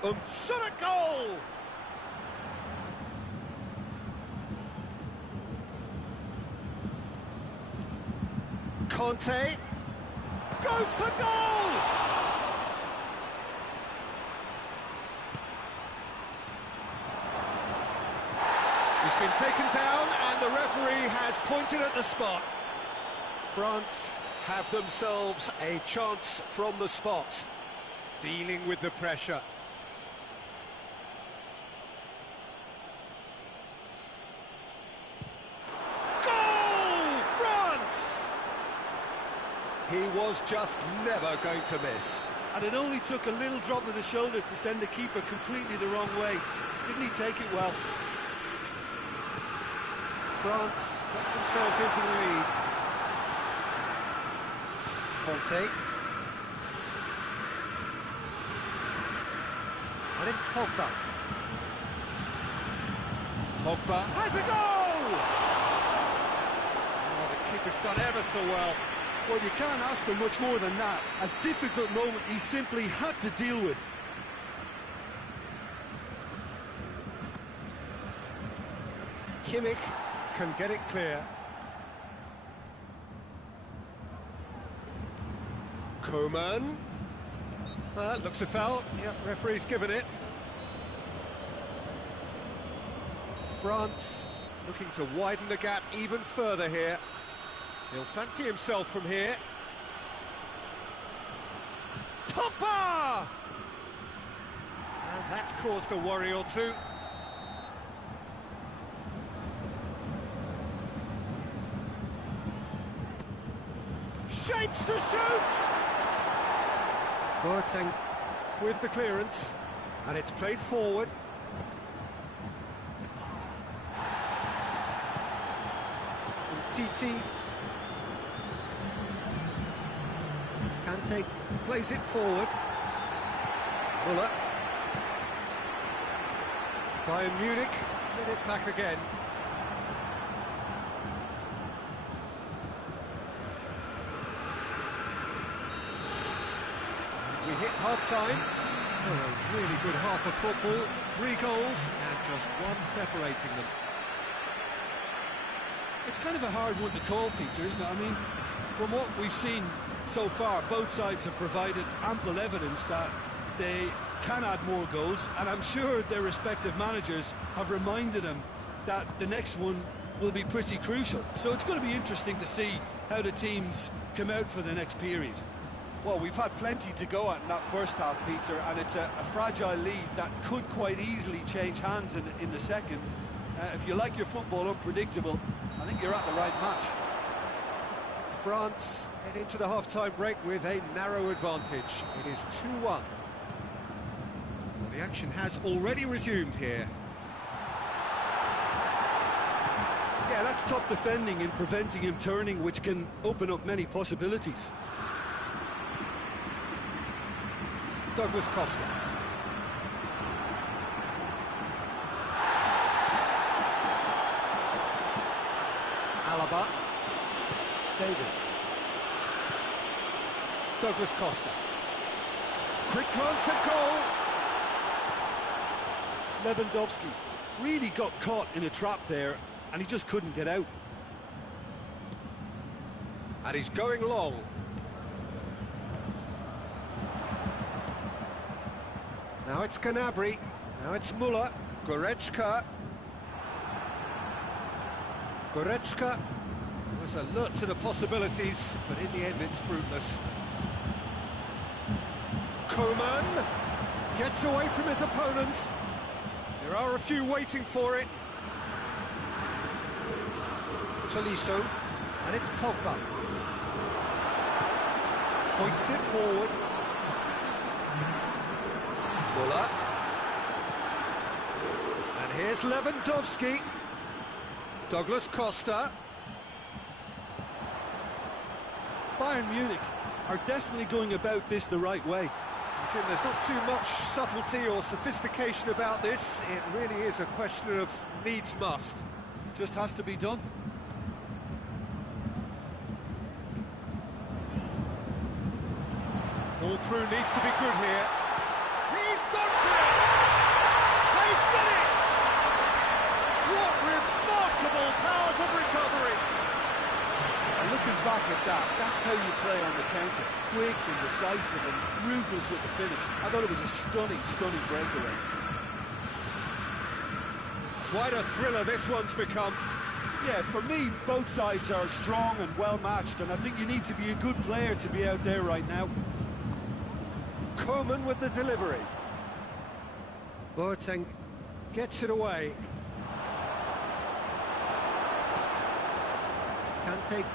Shot at goal! Conte goes for goal! He's been taken down and the referee has pointed at the spot. France have themselves a chance from the spot, dealing with the pressure. Goal! France! He was just never going to miss. And it only took a little drop of the shoulder to send the keeper completely the wrong way. Didn't he take it well? France get themselves into the lead. Conte. And it's Pogba. Pogba has a goal! Oh, the keeper's done ever so well. Well, you can't ask for much more than that. A difficult moment he simply had to deal with. Kimmich can get it clear. Coman. Looks a foul. Yep, referee's given it. France looking to widen the gap even further here. He'll fancy himself from here. Pogba! And that's caused a worry or two. Shapes to shoot! Boateng with the clearance, and it's played forward. Titi. Kante plays it forward. Muller. Bayern Munich get it back again. We hit half-time, so a really good half of football, 3 goals and just one separating them. It's kind of a hard one to call, Peter, isn't it? I mean, from what we've seen so far, both sides have provided ample evidence that they can add more goals, and I'm sure their respective managers have reminded them that the next one will be pretty crucial. So it's going to be interesting to see how the teams come out for the next period. Well, we've had plenty to go at in that first half, Peter, and it's a fragile lead that could quite easily change hands in the second. If you like your football unpredictable, I think you're at the right match. France head into the half-time break with a narrow advantage. It is 2-1. Well, the action has already resumed here. Yeah, that's top defending and preventing him turning, which can open up many possibilities. Douglas Costa. Alaba. Davis. Douglas Costa. Quick glance at goal. Lewandowski really got caught in a trap there, and he just couldn't get out. And he's going long. Now it's Gnabry. Now it's Muller. Goretzka. Goretzka was alert to the possibilities, but in the end it's fruitless. Coman gets away from his opponents. There are a few waiting for it. Tolisso, and it's Pogba. Hoists it forward. Muller. And here's Lewandowski. Douglas Costa. Bayern Munich are definitely going about this the right way. Jim, there's not too much subtlety or sophistication about this. It really is a question of needs must. Just has to be done. Ball through needs to be good here. He's gone for it! back at that. That's how you play on the counter. Quick and decisive and ruthless with the finish. I thought it was a stunning, stunning breakaway. Quite a thriller this one's become. Yeah, for me, both sides are strong and well-matched, and I think you need to be a good player to be out there right now. Coman with the delivery. Boateng gets it away. Kante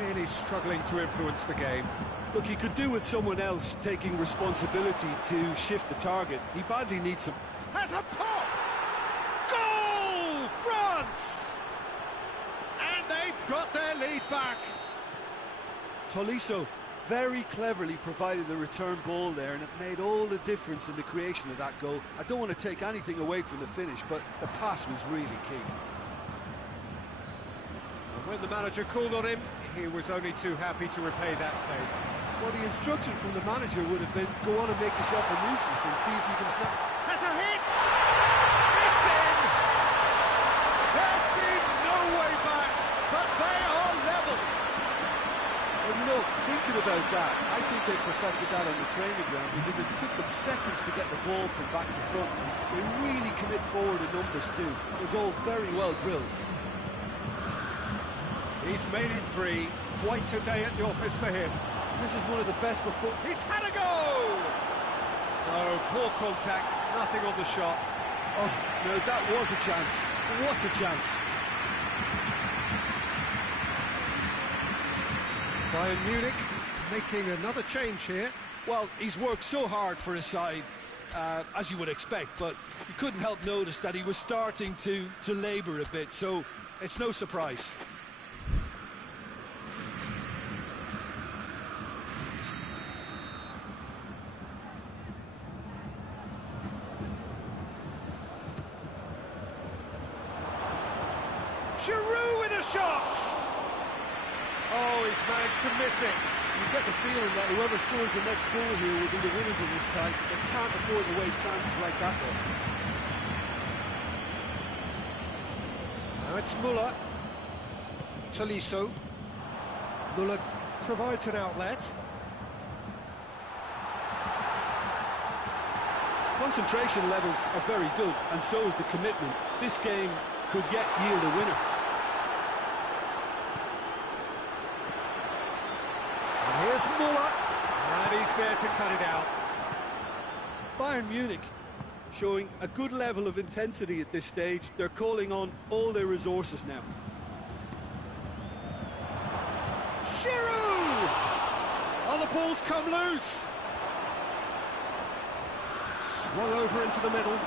really struggling to influence the game. Look, he could do with someone else taking responsibility to shift the target. He badly needs some... Has a pop! Goal, France! And they've got their lead back. Tolisso very cleverly provided the return ball there, and it made all the difference in the creation of that goal. I don't want to take anything away from the finish, but the pass was really key. And when the manager called on him, he was only too happy to repay that faith. Well, the instruction from the manager would have been, go on and make yourself a nuisance and see if you can snap. Has a hit! It's in! There seemed no way back, but they are level. Well, you know, thinking about that, I think they perfected that on the training ground because it took them seconds to get the ball from back to front. They really commit forward in numbers too. It was all very well drilled. He's made it 3. Quite a day at the office for him. This is one of the best performances. He's had a go! Oh, poor contact, nothing on the shot. Oh, no, that was a chance. What a chance. Bayern Munich making another change here. Well, he's worked so hard for his side, as you would expect, but you couldn't help notice that he was starting to labour a bit, so it's no surprise. Giroud with a shot! Oh, he's managed to miss it. You get the feeling that whoever scores the next goal here will be the winners of this tie. They can't afford to waste chances like that, though. Now it's Muller. Tolisso. Muller provides an outlet. Concentration levels are very good, and so is the commitment. This game could yet yield a winner. And here's Muller, and he's there to cut it out. Bayern Munich showing a good level of intensity at this stage. They're calling on all their resources now. Giroud! Oh, the ball's come loose. Swung over into the middle.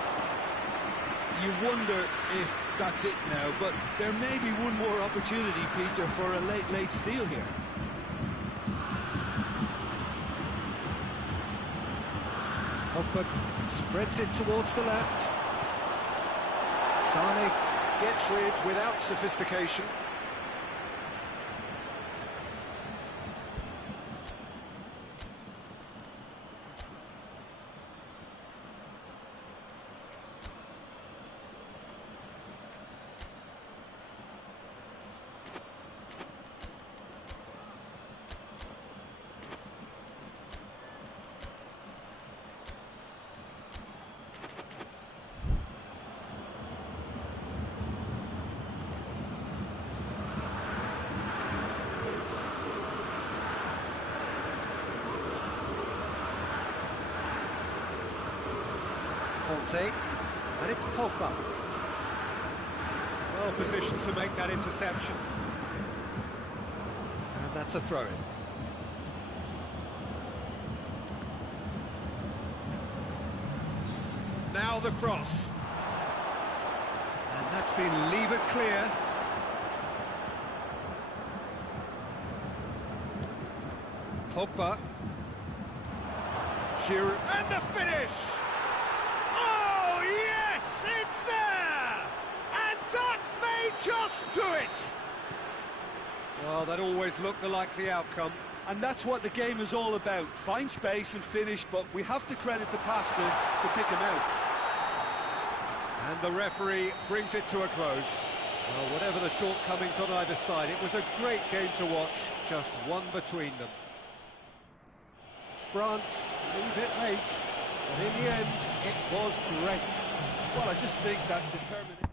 You wonder if that's it now, but there may be one more opportunity, Peter, for a late steal here. Pogba spreads it towards the left. Sane gets rid without sophistication. Conte, and it's Pogba. Well positioned to make that interception. And that's a throw-in. Now the cross. And that's been levered clear. Pogba. Giroud, and the finish! Oh, yes, it's there! And that may just do it! Well, that always looked the likely outcome. And that's what the game is all about. Find space and finish, but we have to credit the passer to pick him out. And the referee brings it to a close. Well, whatever the shortcomings on either side, it was a great game to watch, just one between them. France leave it late, but in the end, it was great. Well, I just think that determination...